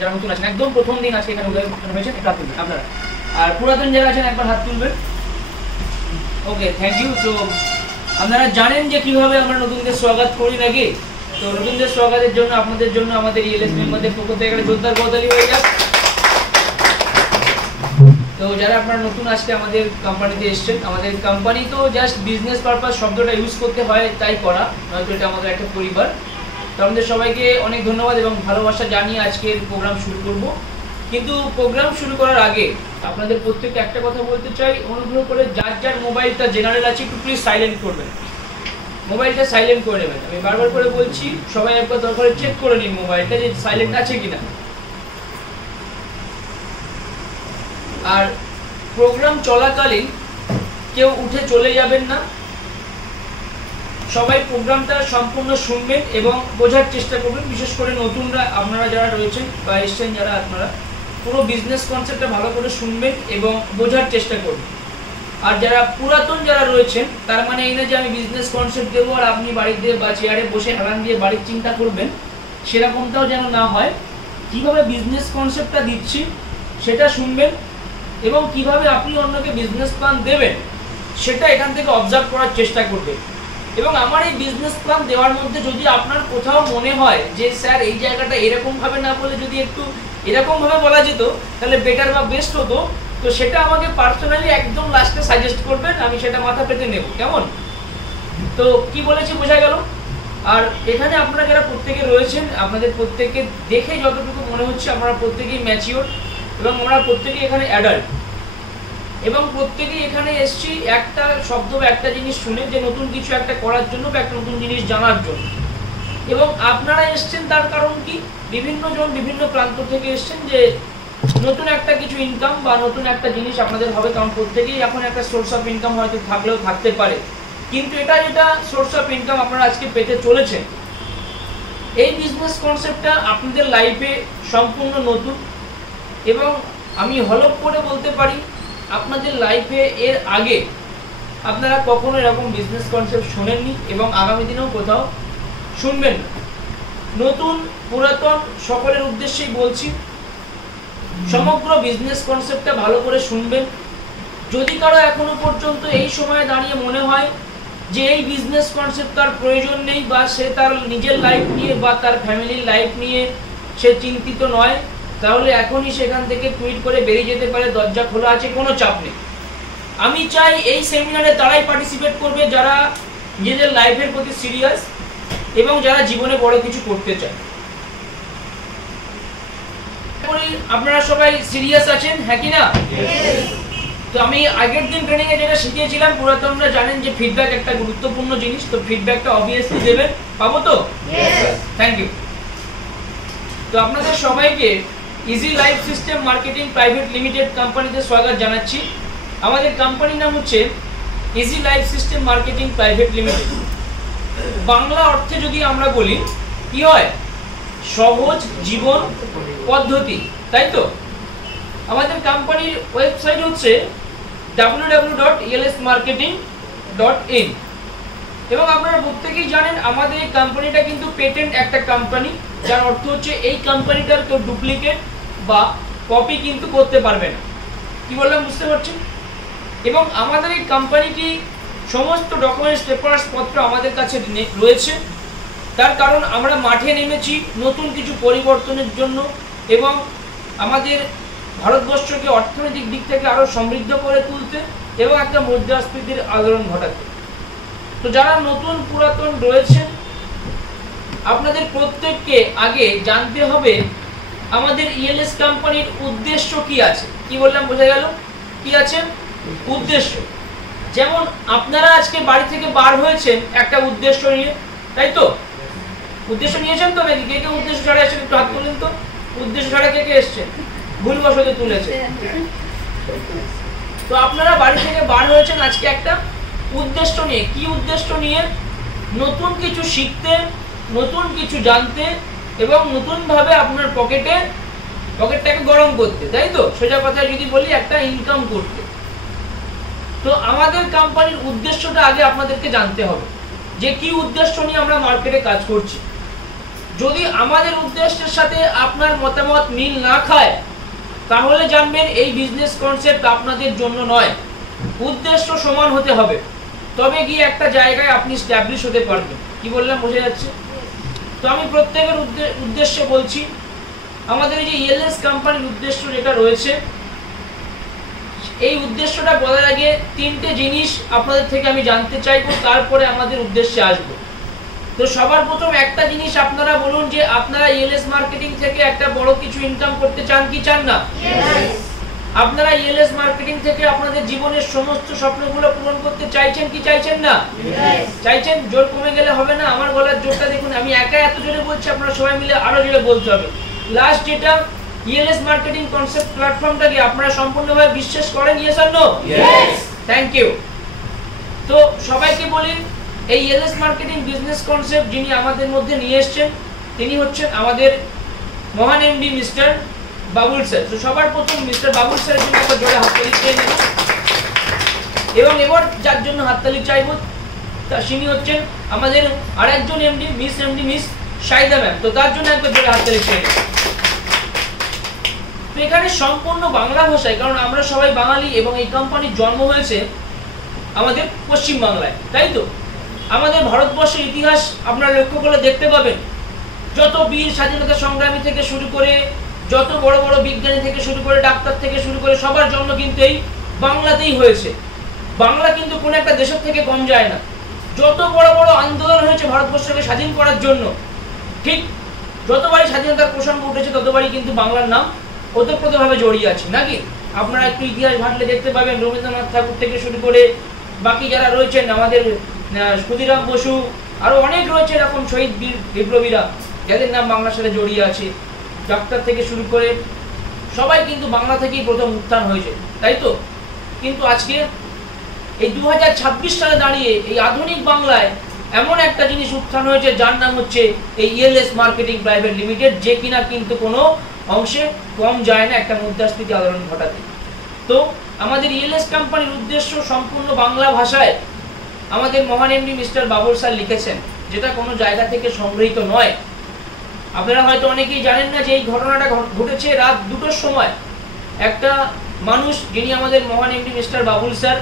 যারা নতুন আছেন একদম প্রথম দিন আজকে এখানে উদ্বোধন হয়েছে একটা হাত তুলবেন আপনারা, আর পুরাতন যারা আছেন একবার হাত তুলবেন। ওকে, থ্যাংক ইউ। তো আপনারা জানেন যে কিভাবে আমরা নতুনদের স্বাগত করি নাকি? তো নতুনদের স্বাগতের জন্য আপনাদের জন্য আমাদের ইএলএস মেম্বারদের পক্ষ থেকে একটা জোরদার করতালি হয়ে যাক। তো যারা আপনারা নতুন আজকে আমাদের কোম্পানিতে এসেছেন, আমাদের কোম্পানি তো জাস্ট বিজনেস পারপাস শব্দটা ইউজ করতে হয় তাই করা, নয়তো এটা আমাদের একটা পরিবার। তো আমাদের সবাইকে অনেক ধন্যবাদ এবং ভালোবাসা জানিয়ে আজকের প্রোগ্রাম শুরু করব। কিন্তু প্রোগ্রাম শুরু করার আগে আপনাদের প্রত্যেককে একটা কথা বলতে চাই, অনুগ্রহ করে যার যার মোবাইলটা জেনারেল আছে একটু প্লিজ সাইলেন্ট করবেন, মোবাইলটা সাইলেন্ট করে নেবেন। আমি বারবার করে বলছি, সবাই একবার দরকার চেক করে নিন মোবাইলটা যে সাইলেন্ট আছে কিনা। আর প্রোগ্রাম চলাকালীন কেউ উঠে চলে যাবেন না, সবাই প্রোগ্রামটা সম্পূর্ণ শুনবেন এবং বোঝার চেষ্টা করবেন। বিশেষ করে নতুনরা আপনারা যারা রয়েছেন বা এসছেন যারা, আপনারা পুরো বিজনেস কনসেপ্টটা ভালো করে শুনবেন এবং বোঝার চেষ্টা করবেন। আর যারা পুরাতন যারা রয়েছেন, তার মানে এই না যে আমি বিজনেস কনসেপ্ট দেবো আর আপনি বাড়িতে বা চেয়ারে বসে হেলান দিয়ে বাড়ির চিন্তা করবেন, সেরকমটাও যেন না হয়। কিভাবে বিজনেস কনসেপ্টটা দিচ্ছি সেটা শুনবেন এবং কিভাবে আপনি অন্যকে বিজনেস প্ল্যান দেবেন সেটা এখান থেকে অবজার্ভ করার চেষ্টা করবেন। এবং আমার এই বিজনেস প্ল্যান দেওয়ার মধ্যে যদি আপনার কোথাও মনে হয় যে স্যার এই জায়গাটা এরকমভাবে না বলে যদি একটু এরকমভাবে বলা যেত তাহলে বেটার বা বেস্ট হতো, তো সেটা আমাকে পার্সোনালি একদম লাস্টে সাজেস্ট করবেন, আমি সেটা মাথা পেতে নেব। কেমন? তো কি বলেছি বোঝা গেল? আর এখানে আপনারা যারা প্রত্যেকে রয়েছেন, আপনাদের প্রত্যেককে দেখে যতটুকু মনে হচ্ছে আপনারা প্রত্যেকেই ম্যাচিওর এবং আমরা প্রত্যেকেই এখানে অ্যাডাল্ট এবং প্রত্যেকেই এখানে এসছি একটা শব্দ বা একটা জিনিস শুনে যে নতুন কিছু একটা করার জন্য বা একটা নতুন জিনিস জানার জন্য। এবং আপনারা এসছেন তার কারণ কি, বিভিন্ন জন বিভিন্ন প্রান্ত থেকে এসছেন যে নতুন একটা কিছু ইনকাম বা নতুন একটা জিনিস আপনাদের হবে, কারণ প্রত্যেকেই এখন একটা সোর্স অফ ইনকাম হয়তো থাকলেও থাকতে পারে, কিন্তু এটা যেটা সোর্স অফ ইনকাম আপনারা আজকে পেতে চলেছেন, এই বিজনেস কনসেপ্টটা আপনাদের লাইফে সম্পূর্ণ নতুন। এবং আমি হলফ করে বলতে পারি আপনাদের লাইফে এর আগে আপনারা কখনো এরকম বিজনেস কনসেপ্ট শোনেননি এবং আগামী দিনেও কোথাও শুনবেন না। নতুন পুরাতন সকলের উদ্দেশ্যেই বলছি, সমগ্র বিজনেস কনসেপ্টটা ভালো করে শুনবেন। যদি কারো এখনো পর্যন্ত এই সময়ে দাঁড়িয়ে মনে হয় যে এই বিজনেস কনসেপ্ট তার প্রয়োজন নেই বা সে তার নিজের লাইফ নিয়ে বা তার ফ্যামিলির লাইফ নিয়ে সে চিন্তিত নয়, তাহলে এখনই সেখান থেকে টুইট করে বেরিয়ে যেতে পারে, দরজা খোলা আছে, কোনো চাপ নেই। আমি চাই এই সেমিনারে তারাই পার্টিসিপেট করবে যারা নিজেদের লাইফের প্রতি সিরিয়াস এবং যারা জীবনে বড় কিছু করতে চায়। আপনারা সবাই সিরিয়াস আছেন, হ্যাঁ কি না? তো আমি আগের দিন ট্রেনিং এ যেটা শিখিয়েছিলাম, পুরাতনরা জানেন যে ফিডব্যাক একটা গুরুত্বপূর্ণ জিনিস, তো ফিডব্যাকটা অবভিয়াসলি দেবেন, পাবো তো? Thank you. তো আপনাদের সবাইকে Easy Life System Marketing Private Limited কোম্পানিতে স্বাগত জানাচ্ছি। আমাদের কোম্পানির নাম হচ্ছে Easy Life System Marketing Private Limited. Bangla অর্থে যদি আমরা বলি কি হয়, সহজ জীবন পদ্ধতি, তাই তো? আমাদের কোম্পানির ওয়েবসাইট হচ্ছে www.elsmarketing.in এবং আপনারা প্রত্যেকেই জানেন আমাদের এই কোম্পানিটা কিন্তু পেটেন্ট একটা কোম্পানি, যার অর্থ হচ্ছে এই কোম্পানিটার কেউ ডুপ্লিকেট বা কপি কিন্তু করতে পারবে না। কি বললাম বুঝতে পারছেন? এবং আমাদের এই কোম্পানিটি সমস্ত ডকুমেন্টস পেপারস পত্র আমাদের কাছে রয়েছে, তার কারণ আমরা মাঠে নেমেছি নতুন কিছু পরিবর্তনের জন্য এবং আমাদের ভারতবর্ষকে অর্থনৈতিক দিক থেকে আরও সমৃদ্ধ করে তুলতে এবং একটা মুদ্রাস্ফীতির আন্দোলন ঘটাতে। তো যারা নতুন পুরাতন রয়েছেন, আপনাদের প্রত্যেককে আগে জানতে হবে আমাদের ইএলএস কোম্পানির উদ্দেশ্য কি আছে। কি বললাম বোঝা গেল? কি আছে উদ্দেশ্য? যেমন আপনারা আজকে বাড়ি থেকে বার হয়েছেন একটা উদ্দেশ্য নিয়ে, তাই তো? উদ্দেশ্য নিয়েছেন তো নাকি? কে কে উদ্দেশ্য ছাড়া এসেছেন একটু হাত তুলেন তো। উদ্দেশ্য ছাড়া কে কে এসছেন? ভুলবশত তুলেছে। তো আপনারা বাড়ি থেকে বার হয়েছেন আজকে একটা উদ্দেশ্য নিয়ে। কি উদ্দেশ্য নিয়ে? নতুন কিছু শিখতে, নতুন কিছু জানতে এবং নতুনভাবে আপনার পকেটটাকে গরম করতে, তাই তো? সোজা কথায় যদি বলি একটা ইনকাম করতে। তো আমাদের কোম্পানির উদ্দেশ্যটা আগে আপনাদেরকে জানতে হবে যে কি উদ্দেশ্য নিয়ে আমরা মার্কেটে কাজ করছি। যদি আমাদের উদ্দেশ্যের সাথে আপনার মতামত মিল না খায়, তাহলে জানবেন এই বিজনেস কনসেপ্ট আপনাদের জন্য নয়। উদ্দেশ্য সমান হতে হবে, তবে গিয়ে একটা জায়গায় আপনি স্ট্যাবলিশ হতে পারবেন। কি বললাম বোঝা যাচ্ছে? তো আমি প্রত্যেকের উদ্দেশ্যে বলছি, আমাদের এই যে ইএলএস কোম্পানির উদ্দেশ্য যেটা রয়েছে, এই উদ্দেশ্যটা বলার আগে তিনটে জিনিস আপনাদের থেকে আমি জানতে চাইবো, তারপরে আমাদের উদ্দেশ্যে আসবো। তো সবার প্রথম একটা জিনিস আপনারা বলুন যে আপনারা ইএলএস মার্কেটিং থেকে একটা বড় কিছু ইনকাম করতে চান কি চান না? আপনারা ইএলএস মার্কেটিং থেকে আপনাদের জীবনের সমস্ত স্বপ্নগুলো পূরণ করতে চাইছেন কি চাইছেন না? চাইছেন। জোর কমে গেলে হবে না, আমার গলার জোরটা দেখুন, আমি একা এত জোরে বলছি, আপনারা সবাই মিলে আরো জোরে বলতে হবে। লাস্ট যেটা ইএলএস মার্কেটিং কনসেপ্ট প্ল্যাটফর্মটাকে আপনারা সম্পূর্ণভাবে বিশ্বাস করেন? Yes or no? Thank you. তো সবাইকে বলি, এই ইএলএস মার্কেটিং বিজনেস কনসেপ্ট যিনি আমাদের মধ্যে নিয়ে এসেছেন, তিনি হচ্ছেন আমাদের মহান এমডি মিস্টার বাবুল স্যার। তো সবার প্রথম মিস্টার বাবুল স্যারের জন্য একটা জোরে হাততালি চেয়ে নেব, এবং এবার যার জন্য হাততালি চাইব তিনি হচ্ছেন আমাদের আরেকজন এমডি মিস শাহিদা ম্যাম। তো তার জন্য একবার জোরে হাততালি চেয়ে নেব। তো এখানে সম্পূর্ণ বাংলা ভাষায়, কারণ আমরা সবাই বাঙালি এবং এই কোম্পানির জন্ম হয়েছে আমাদের পশ্চিম বাংলায়, তাই তো? আমাদের ভারতবর্ষের ইতিহাস আপনারা লক্ষ্য করলে দেখতে পাবেন, যত বীর স্বাধীনতা সংগ্রামী থেকে শুরু করে, যত বড় বড় বিজ্ঞানী থেকে শুরু করে, ডাক্তার থেকে শুরু করে, সবার জন্ম কিন্তু এই বাংলাতেই হয়েছে। বাংলা কিন্তু কোনো একটা দেশের থেকে কম যায় না। যত বড় বড় আন্দোলন হয়েছে ভারতবর্ষকে স্বাধীন করার জন্য, ঠিক যতবারই স্বাধীনতার প্রসঙ্গ উঠেছে ততবারই কিন্তু বাংলার নাম ওতপ্রোতভাবে জড়িয়ে আছে, নাকি? আপনারা একটু ইতিহাস ঘাটলে দেখতে পাবেন, রবীন্দ্রনাথ ঠাকুর থেকে শুরু করে বাকি যারা রয়েছেন, আমাদের ক্ষুদিরাম বসু, আরো অনেক রয়েছে এরকম শহীদ বীর বিপ্লবীরা যাদের নাম বাংলার সাথে জড়িয়ে আছে। ডাক্তার থেকে শুরু করে সবাই কিন্তু বাংলা থেকেই প্রথম উত্থান হয়েছে, তাই তো? কিন্তু আজকে এই 2026 সালে দাঁড়িয়ে এই আধুনিক বাংলায় এমন একটা জিনিস উত্থান হয়েছে যার নাম হচ্ছে এই ইএলএস মার্কেটিং প্রাইভেট লিমিটেড, যে কিনা কিন্তু কোনো অংশে কম যায় না একটা মুদ্রাস্ফীতি আন্দোলন ঘটাতে। তো আমাদের ইএলএস কোম্পানির উদ্দেশ্য সম্পূর্ণ বাংলা ভাষায় আমাদের মহান এমডি মিস্টার বাবুল স্যার লিখেছেন, যেটা কোনো জায়গা থেকে সংগৃহীত নয়। আপনারা হয়তো অনেকেই জানেন না যে এই ঘটনাটা ঘটেছে রাত 2টোর সময়। একটা মানুষ, যিনি আমাদের মহান এমডি মিস্টার বাবুল স্যার,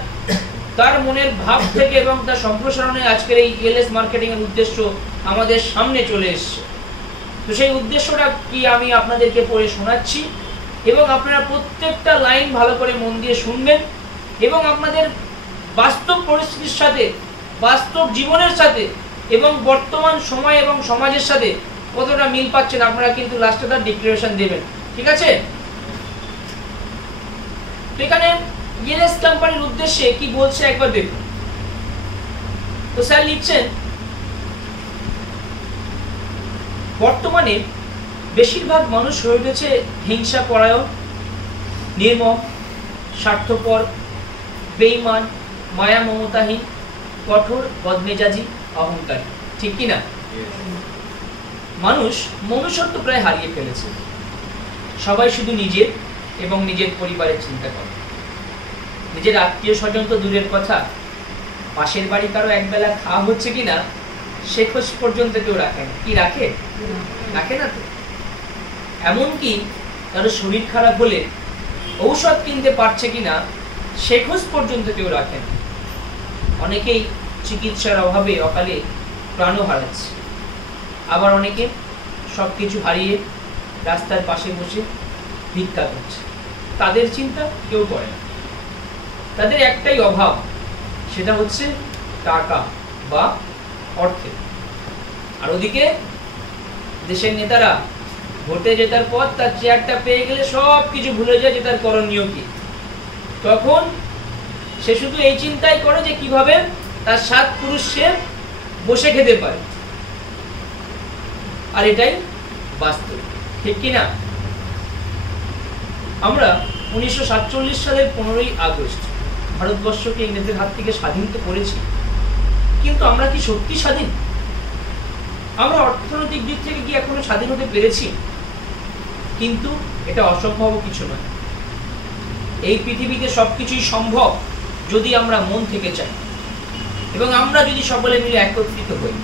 তার মনের ভাব থেকে এবং তার সম্প্রসারণে আজকের এই ইএলএস মার্কেটিং এর উদ্দেশ্য আমাদের সামনে চলে এসেছে। তো সেই উদ্দেশ্যটা কি আমি আপনাদেরকে পড়ে শোনাচ্ছি, এবং আপনারা প্রত্যেকটা লাইন ভালো করে মন দিয়ে শুনবেন, এবং আপনাদের বাস্তব পরিস্থিতির সাথে, বাস্তব জীবনের সাথে এবং বর্তমান সময় এবং সমাজের সাথে কতটা মিল পাচ্ছেন আপনারা কিন্তু লাস্টে তার ডিক্লারেশন দেবেন, ঠিক আছে? এখানে ইএলএস কোম্পানির উদ্দেশ্যে কি বলছে একবার দেখুন। তো স্যার লিখছেন, বর্তমানে বেশিরভাগ মানুষ হয়ে উঠেছে হিংসা পরায়ণ, নির্মম, স্বার্থপর, বেঈমান, মায়া মমতাহীন, কঠোর, বদমেজাজি, অহংকারী, ঠিক কি না? মানুষ মনুষ্যত্ব প্রায় হারিয়ে ফেলেছে। সবাই শুধু নিজের এবং নিজের পরিবারের চিন্তা করে। নিজের আত্মীয় স্বজন তো দূরের কথা, পাশের বাড়ি কারো একবেলা খাওয়া হচ্ছে কিনা সে খোঁজ পর্যন্ত কেউ রাখে না। কি রাখে? রাখে না তো। এমনকি কারো শরীর খারাপ হলে ঔষধ কিনতে পারছে কিনা সে খোঁজ পর্যন্ত কেউ রাখে না। অনেকেই চিকিৎসার অভাবে অকালে প্রাণও হারাচ্ছে, আবার অনেকে সবকিছু হারিয়ে রাস্তার পাশে বসে ভিক্ষা করছে। তাদের চিন্তা কেউ করে না। তাদের একটাই অভাব, সেটা হচ্ছে টাকা বা অর্থের। আর ওদিকে দেশের নেতারা ভোটে জেতার পর তার চেয়ারটা পেয়ে গেলে সব কিছু ভুলে যায় যে তার করণীয় কি। তখন সে শুধু এই চিন্তাই করে যে কিভাবে তার 7 পুরুষ সে বসে খেতে পারে। আর এটাই বাস্তব, ঠিক কিনা? আমরা 1947 সালের 15ই আগস্ট ভারতবর্ষকে ইংরেজদের হাত থেকে স্বাধীন তো করেছি, কিন্তু আমরা কি সত্যি স্বাধীন? আমরা অর্থনৈতিক দিক থেকে কি এখনো স্বাধীন হতে পেরেছি? কিন্তু এটা অসম্ভব কিছু নয়। এই পৃথিবীতে সবকিছুই সম্ভব যদি আমরা মন থেকে চাই এবং আমরা যদি সকলে মিলে একত্রিত হই।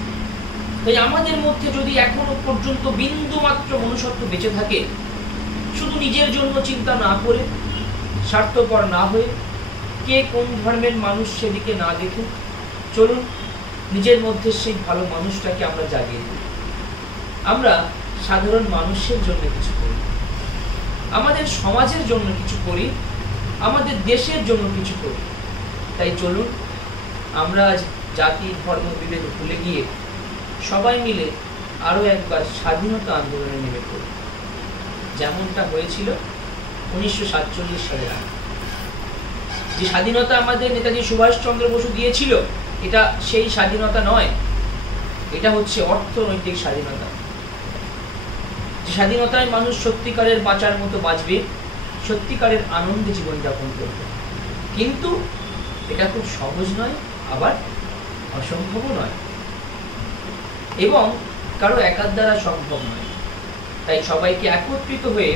তাই আমাদের মধ্যে যদি এখনো পর্যন্ত বিন্দু মাত্র মনুষ্যত্ব বেঁচে থাকে, শুধু নিজের জন্য চিন্তা না করে, স্বার্থপর না হয়ে, কে কোন ধর্মের মানুষ সেদিকে না দেখে, চলুন নিজের মধ্যে সেই ভালো মানুষটাকে আমরা জাগিয়ে দিই। আমরা সাধারণ মানুষের জন্য কিছু করি, আমাদের সমাজের জন্য কিছু করি, আমাদের দেশের জন্য কিছু করি। তাই চলুন আমরা আজ জাতি ধর্ম বিভেদ ভুলে গিয়ে সবাই মিলে আরো একবার স্বাধীনতা আন্দোলনে নেমে পড়ি, যেমনটা হয়েছিল 1947 সালের আগে। যে স্বাধীনতা আমাদের নেতাজি সুভাষচন্দ্র বসু দিয়েছিল, এটা সেই স্বাধীনতা নয়, এটা হচ্ছে অর্থনৈতিক স্বাধীনতা। যে স্বাধীনতায় মানুষ সত্যিকারের বাঁচার মতো বাঁচবে, সত্যিকারের আনন্দে জীবনযাপন করবে। কিন্তু এটা খুব সহজ নয়, আবার অসম্ভবও নয়, এবং কারো একার দ্বারা সম্ভব নয়। তাই সবাইকে একত্রিত হয়ে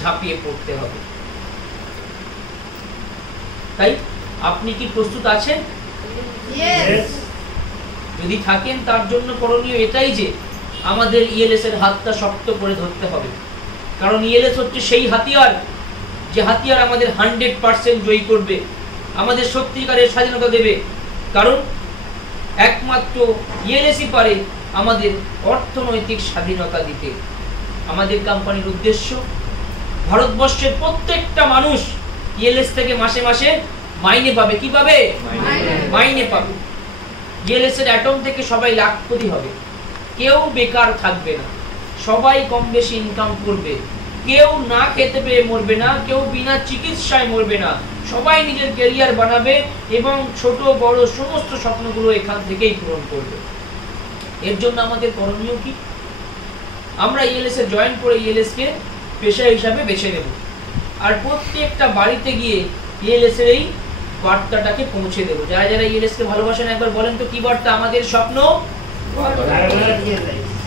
ঝাঁপিয়ে পড়তে হবে। তাই আপনি কি প্রস্তুত আছেন? যদি থাকেন, তার জন্য করণীয় এটাই যে আমাদের ইএলএস এর হাতটা শক্ত করে ধরতে হবে। কারণ ইএলএস হচ্ছে সেই হাতিয়ার, যে হাতিয়ার আমাদের 100% জয়ী করবে, আমাদের সত্যিকারের স্বাধীনতা দেবে। কারণ একমাত্র ইএলএসই পারে আমাদের অর্থনৈতিক স্বাধীনতা দিতে। আমাদের কোম্পানির উদ্দেশ্য ভারতবর্ষের প্রত্যেকটা মানুষ ইএলএস থেকে মাসে মাসে মাইনে পাবে। কি পাবে? মাইনে পাবে। ইএলএস এর অ্যাটম থেকে সবাই লাখপতি হবে, কেউ বেকার থাকবে না, সবাই কম বেশি ইনকাম করবে, কেউ না খেতে পেয়ে মরবে না, কেউ বিনা চিকিৎসায় মরবে না, সবাই নিজের ক্যারিয়ার বানাবে এবং ছোট বড় সমস্ত স্বপ্নগুলো এখান থেকেই পূরণ করবে। এর জন্য আমাদের করণীয় কি? আমরা ইএলএস এ জয়েন করে ইএলএস কে পেশা হিসাবে বেছে নেব, আর প্রত্যেকটা বাড়িতে গিয়ে ইএলএস এর এই বার্তাটাকে পৌঁছে দেবো। যারা যারা ইএলএস কে ভালোবাসেন একবার বলেন তো কি বার্তা? আমাদের স্বপ্ন।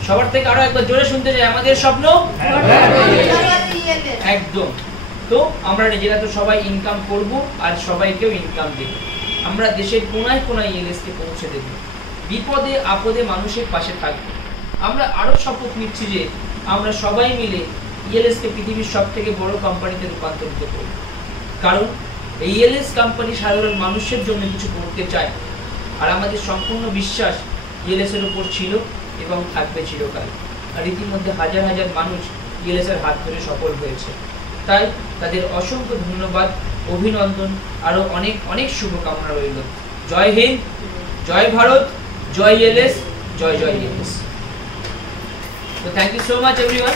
সবার থেকে আরো একবার জোরে শুনতে চাই, আমাদের স্বপ্ন। একদম। তো আমরা নিজেরা তো সবাই ইনকাম করব আর সবাইকেও ইনকাম দেব। আমরা দেশের কোনায় কোনায় ইএলএস কে পৌঁছে দেব, বিপদে আপদে মানুষের পাশে থাকব। আমরা আরো শপথ নিচ্ছি যে আমরা সবাই মিলে ইএলএস কে পৃথিবীর সবথেকে বড় কোম্পানিতে রূপান্তরিত করব। কারণ এই ইএলএস কোম্পানি সাধারণ মানুষের জন্য কিছু করতে চায়, আর আমাদের সম্পূর্ণ বিশ্বাস ইএলএস এর উপর ছিল এবং থাকবে চিরকাল। আর ইতিমধ্যে হাজার হাজার মানুষ ইএলএস এর হাত ধরে সফল হয়েছে। তাই তাদের অসংখ্য ধন্যবাদ, অভিনন্দন, আরো অনেক অনেক শুভকামনা রইল। জয় হিন্দ, জয় ভারত, জয় ইএলএস, জয় জয় ইএলএস। তো thank you so much everyone.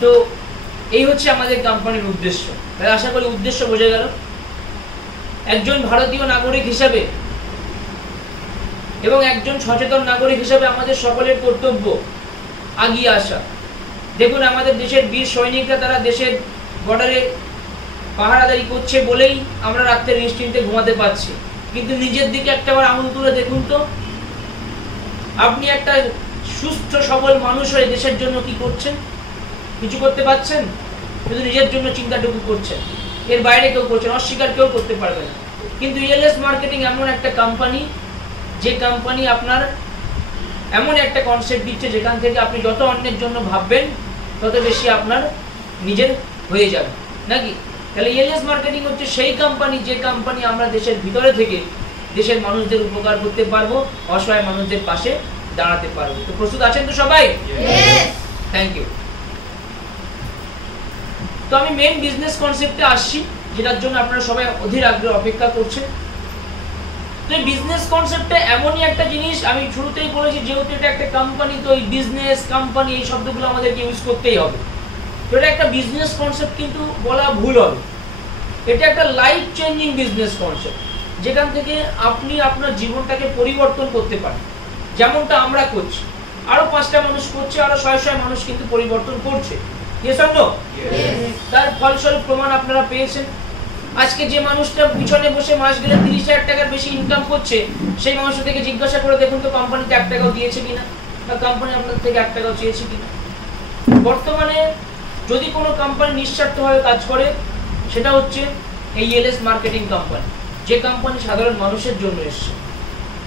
তো এই হচ্ছে আমাদের কোম্পানির উদ্দেশ্য। তাই আশা করি উদ্দেশ্য বোঝা গেল। একজন ভারতীয় নাগরিক হিসাবে এবং একজন সচেতন নাগরিক হিসাবে আমাদের সকলের কর্তব্য আগিয়ে আসা। দেখুন আমাদের দেশের বীর সৈনিকরা তারা দেশের বর্ডারে পাহারাদারি করছে বলেই আমরা রাত্রে নিশ্চিন্তে ঘুমাতে পারছি, কিন্তু নিজের দিকে একটাবার আঙুল তুলে দেখুন তো, আপনি একটা সুস্থ সবল মানুষ হয়ে দেশের জন্য কি করছেন? কিছু করতে পারছেন? শুধু নিজের জন্য চিন্তাটুকু করছেন, এর বাইরে কেউ করছেন, অস্বীকার কেউ করতে পারবে না। কিন্তু ইএলএস মার্কেটিং এমন একটা কোম্পানি, যে কোম্পানি আপনার এমন একটা কনসেপ্ট দিচ্ছে যেখান থেকে আপনি যত অন্যের জন্য ভাববেন তত বেশি আপনার নিজের হয়ে যাবে, নাকি? তাহলে ইএলএস মার্কেটিং হচ্ছে সেই কোম্পানি, যে কোম্পানি আমরা দেশের ভিতরে থেকে দেশের মানুষদের উপকার করতে পারবো, অসহায় মানুষদের পাশে দাঁড়াতে পারবো। তো প্রস্তুত আছেন তো সবাই? Thank you. তো আমি মেন বিজনেস কনসেপ্টে আসছি, যেটার জন্য আপনারা সবাই অধীর আগ্রহে অপেক্ষা করছেন। তো এই বিজনেস কনসেপ্টটা এমনই একটা জিনিস, আমি শুরুতেই বলেছি যেহেতু এটা একটা কোম্পানি, তো এই বিজনেস কোম্পানি এই শব্দগুলো আমাদেরকে ইউজ করতেই হবে। তো এটা একটা বিজনেস কনসেপ্ট কিন্তু বলা ভুল হবে, এটা একটা লাইফ চেঞ্জিং বিজনেস কনসেপ্ট, যেখান থেকে আপনি আপনার জীবনটাকে পরিবর্তন করতে পারেন। যেমনটা আমরা করছি, আরো 5টা মানুষ করছে, আরো 100 মানুষ কিন্তু পরিবর্তন করছে। তার ফলস্বরূপ প্রমাণ আপনারা পেয়েছেন। আজকে যে মানুষটা পিছনে বসে মাস গেলে 30,000 টাকার বেশি ইনকাম করছে, সেই মানুষটা থেকে জিজ্ঞাসা করে দেখুন তো কোম্পানিতে 1 টাকাও দিয়েছে কিনা, বা কোম্পানি আপনার থেকে 1 টাকাও চেয়েছে কিনা। বর্তমানে যদি কোনো কোম্পানি নিঃস্বার্থভাবে কাজ করে, সেটা হচ্ছে এই ইএলএস মার্কেটিং কোম্পানি, যে কোম্পানি সাধারণ মানুষের জন্য এসছে।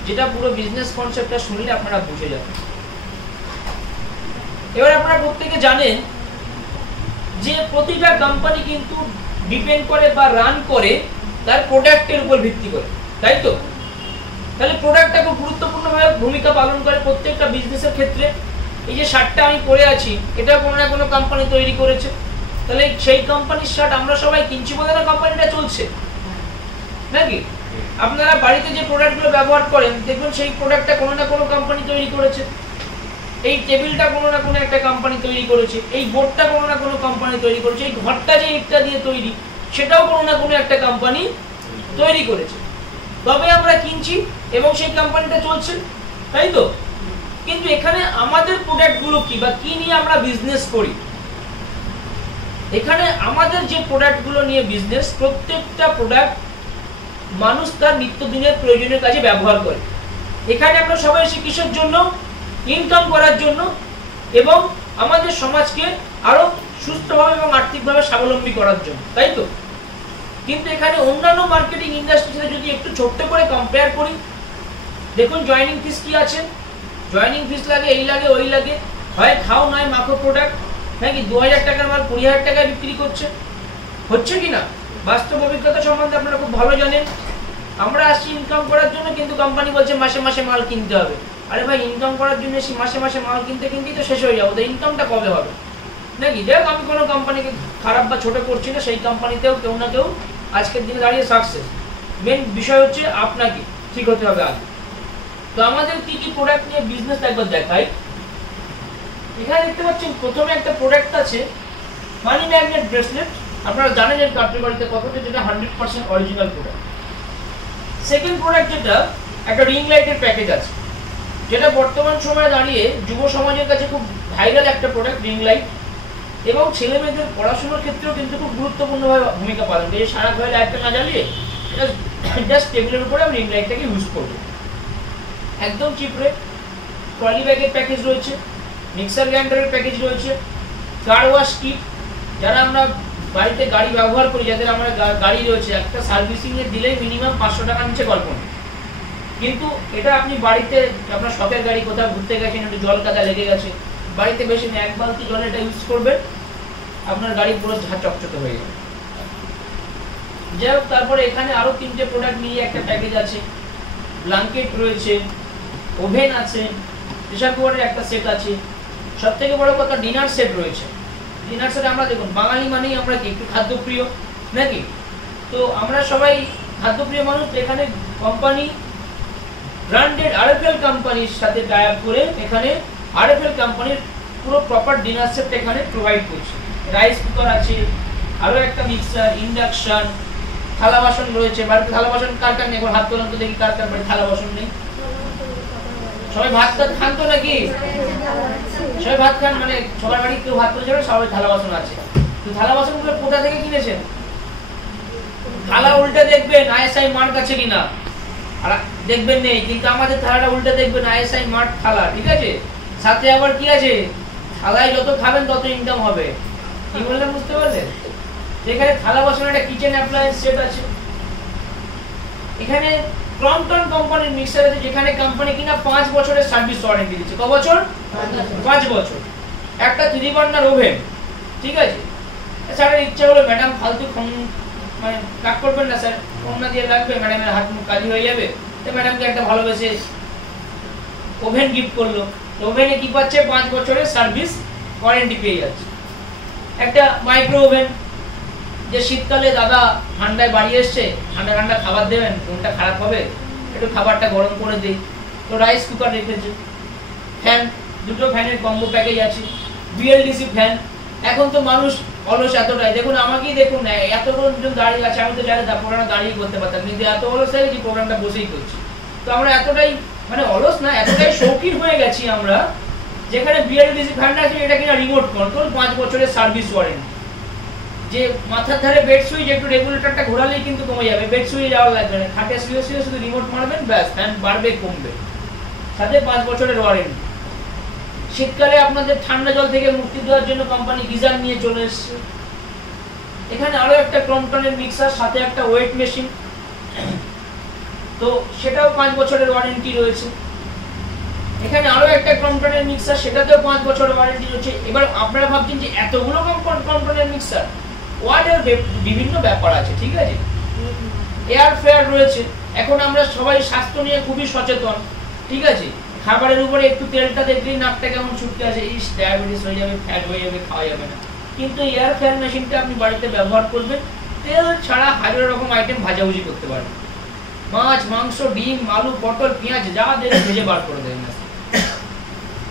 যেটা পুরো বিজনেস কনসেপ্টটা শুনলে আপনারা বুঝে যাবেন। এবার আপনারা প্রত্যেকে জানেন যে প্রতিটা কোম্পানি কিন্তু ডিপেন্ড করে বা রান করে তার প্রোডাক্টের উপর ভিত্তি করে, তাই তো? তাহলে প্রোডাক্টটা খুব গুরুত্বপূর্ণভাবে ভূমিকা পালন করে প্রত্যেকটা বিজনেসের ক্ষেত্রে। এই যে শার্টটা আমি পরে আছি, এটা কোনো না কোনো কোম্পানি তৈরি করেছে, তাহলে সেই কোম্পানির শার্ট আমরা সবাই কিনছি বলে না কোম্পানিটা চলছে, নাকি? আপনারা বাড়িতে যে প্রোডাক্টগুলো ব্যবহার করেন দেখবেন সেই প্রোডাক্টটা কোনো না কোনো কোম্পানি তৈরি করেছে। এই টেবিলটা কোনো না কোনো একটা কোম্পানি তৈরি করেছে, এই বোর্ডটা কোনো না কোনো কোম্পানি তৈরি করেছে, এই ঘরটা যে ইটটা দিয়ে তৈরি সেটাও কোনো না কোনো একটা কোম্পানি তৈরি করেছে, তবে আমরা কিনছি এবং সেই কোম্পানিটা চলছে, তাই তো? কিন্তু এখানে আমাদের প্রোডাক্টগুলো কি বা কি নিয়ে আমরা বিজনেস করি, এখানে আমাদের যে প্রোডাক্টগুলো নিয়ে বিজনেস, প্রত্যেকটা প্রোডাক্ট মানুষ তার নিত্যদিনের প্রয়োজনীয় কাজে ব্যবহার করে। এখানে আমরা সবাই এসে কিসের জন্য? ইনকাম করার জন্য এবং আমাদের সমাজকে আরো সুস্থভাবে এবং আর্থিকভাবে স্বাবলম্বী করার জন্য, তাই তো? কিন্তু এখানে অন্যান্য মার্কেটিং ইন্ডাস্ট্রির সাথে যদি একটু ছোট্ট করে কম্পেয়ার করি, দেখুন জয়েনিং ফিস কি আছে। জয়েনিং ফিস লাগে, এই লাগে, ওই লাগে, হয় খাও নয় মাখো প্রোডাক্ট, নাকি 2000 টাকার মাল 20,000 টাকায় বিক্রি করছে, হচ্ছে কিনা? বাস্তব অভিজ্ঞতা সম্বন্ধে আপনারা খুব ভালো জানেন। আমরা আসছি ইনকাম করার জন্য, কিন্তু কোম্পানি বলছে মাসে মাসে মাল কিনতে হবে। আরে ভাই, ইনকাম করার জন্য এসে মাসে মাসে মাল কিনতে কিনতেই তো শেষ হয়ে যাবো, তো ইনকামটা কবে হবে, নাকি? দেখ, আমি কোনো কোম্পানিকে খারাপ বা ছোট করছি না, সেই কোম্পানিতেও কেউ না কেউ আজকের দিনে দাঁড়িয়ে সাকসেস। মেন বিষয় হচ্ছে আপনাকে ঠিক হতে হবে আগে। তো আমাদের কি কি প্রোডাক্ট নিয়ে বিজনেস একবার দেখাই। এখানে দেখতে পাচ্ছেন প্রথমে একটা প্রোডাক্ট আছে মানি ম্যাগনেট ব্রেসলেট। আপনারা জানেন এর কার্যকারিতা কতটা, যেটা 100% অরিজিনাল প্রোডাক্ট। সেকেন্ড প্রোডাক্ট যেটা, একটা রিং লাইটের প্যাকেজ আছে, যেটা বর্তমান সময়ে দাঁড়িয়ে যুব সমাজের কাছে খুব ভাইরাল একটা প্রোডাক্ট রিং লাইট, এবং ছেলে মেয়েদের পড়াশোনার ক্ষেত্রেও কিন্তু খুব গুরুত্বপূর্ণভাবে ভূমিকা পালন করে। সারা ঘরে লাইটটা না জ্বালিয়ে জাস্ট টেবিলের উপরে আমি রিং লাইটটাকে ইউজ করবো। একদম চিপ রেট। ট্রলি ব্যাগের প্যাকেজ রয়েছে, মিক্সার গ্রাইন্ডারের প্যাকেজ রয়েছে, কার ওয়াশ কিট, যারা আমরা বাড়িতে গাড়ি ব্যবহার করি, যাদের আমরা গাড়ি রয়েছে, একটা সার্ভিসিং এর দিলেই মিনিমাম 500 টাকার নিচে গল্প নেই। কিন্তু এটা আপনি বাড়িতে, আপনার শখের গাড়ি কোথাও ঘুরতে গেছেন, একটু জল কাদা লেগে গেছে, বাড়িতে বেশি না 1 বালতি জল এটা ইউজ করবেন, আপনার গাড়ি পুরো ঝাঁ চকচকে হয়ে যাবে। যাই হোক, তারপরে এখানে আরো 3টে প্রোডাক্ট নিয়ে একটা প্যাকেজ আছে। ব্ল্যাঙ্কেট রয়েছে, ওভেন আছে, প্রেসার কুকারের একটা সেট আছে, সব থেকে বড় কথা ডিনার সেট রয়েছে। ডিনার সেট আমরা দেখুন, বাঙালি মানেই আমরা কি একটু খাদ্যপ্রিয়, নাকি? তো আমরা সবাই খাদ্যপ্রিয় মানুষ। এখানে কোম্পানি ব্র্যান্ডেড আরএফএল কোম্পানির সাথে টাই আপ করে এখানে আরএফএল কোম্পানির পুরো প্রপার ডিনার সেট এখানে প্রোভাইড করছে। রাইস কুকার আছে, আরো একটা মিক্সার, ইন্ডাকশন, থালা বাসন রয়েছে। বাড়িতে থালা বাসন কার কার নেই? এখন হাত তোলেন তো দেখি কার কার বাড়ি থালা বাসন নেই। সবাই ভাত খান তো নাকি? সবাই ভাত খান, মানে সবার বাড়ি কেউ ভাত করে যাবে, সবাই থালা বাসন আছে। তো থালা বাসন গুলো কোথা থেকে কিনেছেন? থালা উল্টে দেখবেন আইএসআই মার্ক আছে কিনা, আর দেখবেন নেই, কিন্তু আমাদের থালাটা উল্টে দেখবেন আইএসআই মার্ক থালা, ঠিক আছে? সাথে আবার কি আছে? থালায় যত খাবেন তত ইনকাম হবে। কি বললেন, বুঝতে পারলেন? এখানে থালা বাসন একটা কিচেন অ্যাপ্লায়েন্স সেট আছে। এখানে ক্রম্পটন কোম্পানির মিক্সার আছে, যেখানে কোম্পানি কিনা 5 বছরের সার্ভিস ওয়ারেন্টি দিচ্ছে। ক বছর? 5 বছর। একটা 3 বার্নার ওভেন, ঠিক আছে? স্যারের ইচ্ছা হলো ম্যাডাম ফালতু মানে কাট করবেন না স্যার, কন্যা দিয়ে লাগবে, ম্যাডামের হাত মুখ কালি হয়ে যাবে, তো ম্যাডামকে একটা ভালোবেসে ওভেন গিফট করলো। তো ওভেনে কি পাচ্ছে? 5 বছরের সার্ভিস ওয়ারেন্টি পেয়ে যাচ্ছে। একটা মাইক্রো ওভেন, যে শীতকালে দাদা ঠান্ডায় বাড়ি এসছে, ঠান্ডা ঠান্ডা খাবার দেবেন, কোনটা খারাপ হবে, একটু খাবারটা গরম করে দিই, তো রাইস কুকার রেখেছে। ফ্যান, 2টো ফ্যানের কম্বো প্যাকেজ আছে। BLDC fan. এখন তো মানুষ অলস এতটাই, দেখুন আমাকেই দেখুন, এতজন দাঁড়িয়ে আছে, আমি তো জানি প্রোগ্রামটা দাঁড়িয়ে করতে পারতাম, কিন্তু এত অলস হয়ে গেছি প্রোগ্রামটা বসেই করছি। তো আমরা এতটাই মানে অলস না, এতটাই শৌখিন হয়ে গেছি আমরা, যেখানে বিএলডিসি ফ্যানটা আছে, এটা কিনা রিমোট কন্ট্রোল, 5 বছরের সার্ভিস ওয়ারেন্টি। যে মাথার ধারে বেড সুইচ, একটু রেগুলেটরটা ঘোরালেই কিন্তু কমে যাবে, বেড সুইচে যাওয়া লাগবে না, খাটে শুয়ে শুয়ে শুধু রিমোট মারবেন, ব্যাস ফ্যান বাড়বে কমবে, সাথে 5 বছরের ওয়ারেন্টি। শীতকালে আপনাদের ঠান্ডা জল থেকে মুক্তি দেওয়ার জন্য কোম্পানি গিজার নিয়ে চলে এসেছে। এখানে আরো একটা ক্রম্পটনের মিক্সার, সাথে একটা ওয়েট মেশিন। তো সেটাও 5 বছরের ওয়ারেন্টি রয়েছে। এখানে আরো একটা কম্পনের মিক্সার, সেটাতেও 5 বছরের ওয়ারেন্টি রয়েছে। এবার আপনারা ভাবছেন যে এতগুলো কম্পনের মিক্সার, ওয়াটের বিভিন্ন ব্যাপার আছে, ঠিক আছে। এয়ার ফেয়ার রয়েছে। এখন আমরা সবাই স্বাস্থ্য নিয়ে খুবই সচেতন, ঠিক আছে। খাবারের উপরে একটু তেলটা দেখলেই নাকটা কেমন ছুটতে আসে, ইস ডায়াবেটিস হয়ে যাবে, ফ্যাট হয়ে যাবে, খাওয়া যাবে না। কিন্তু এয়ার ফেয়ার মেশিনটা আপনি বাড়িতে ব্যবহার করবেন, তেল ছাড়া হাজার রকম আইটেম ভাজাভুজি করতে পারবেন। মাছ, মাংস, ডিম, আলু, পটল, পেঁয়াজ যা দেবে ভেজে বার করে দেবেন।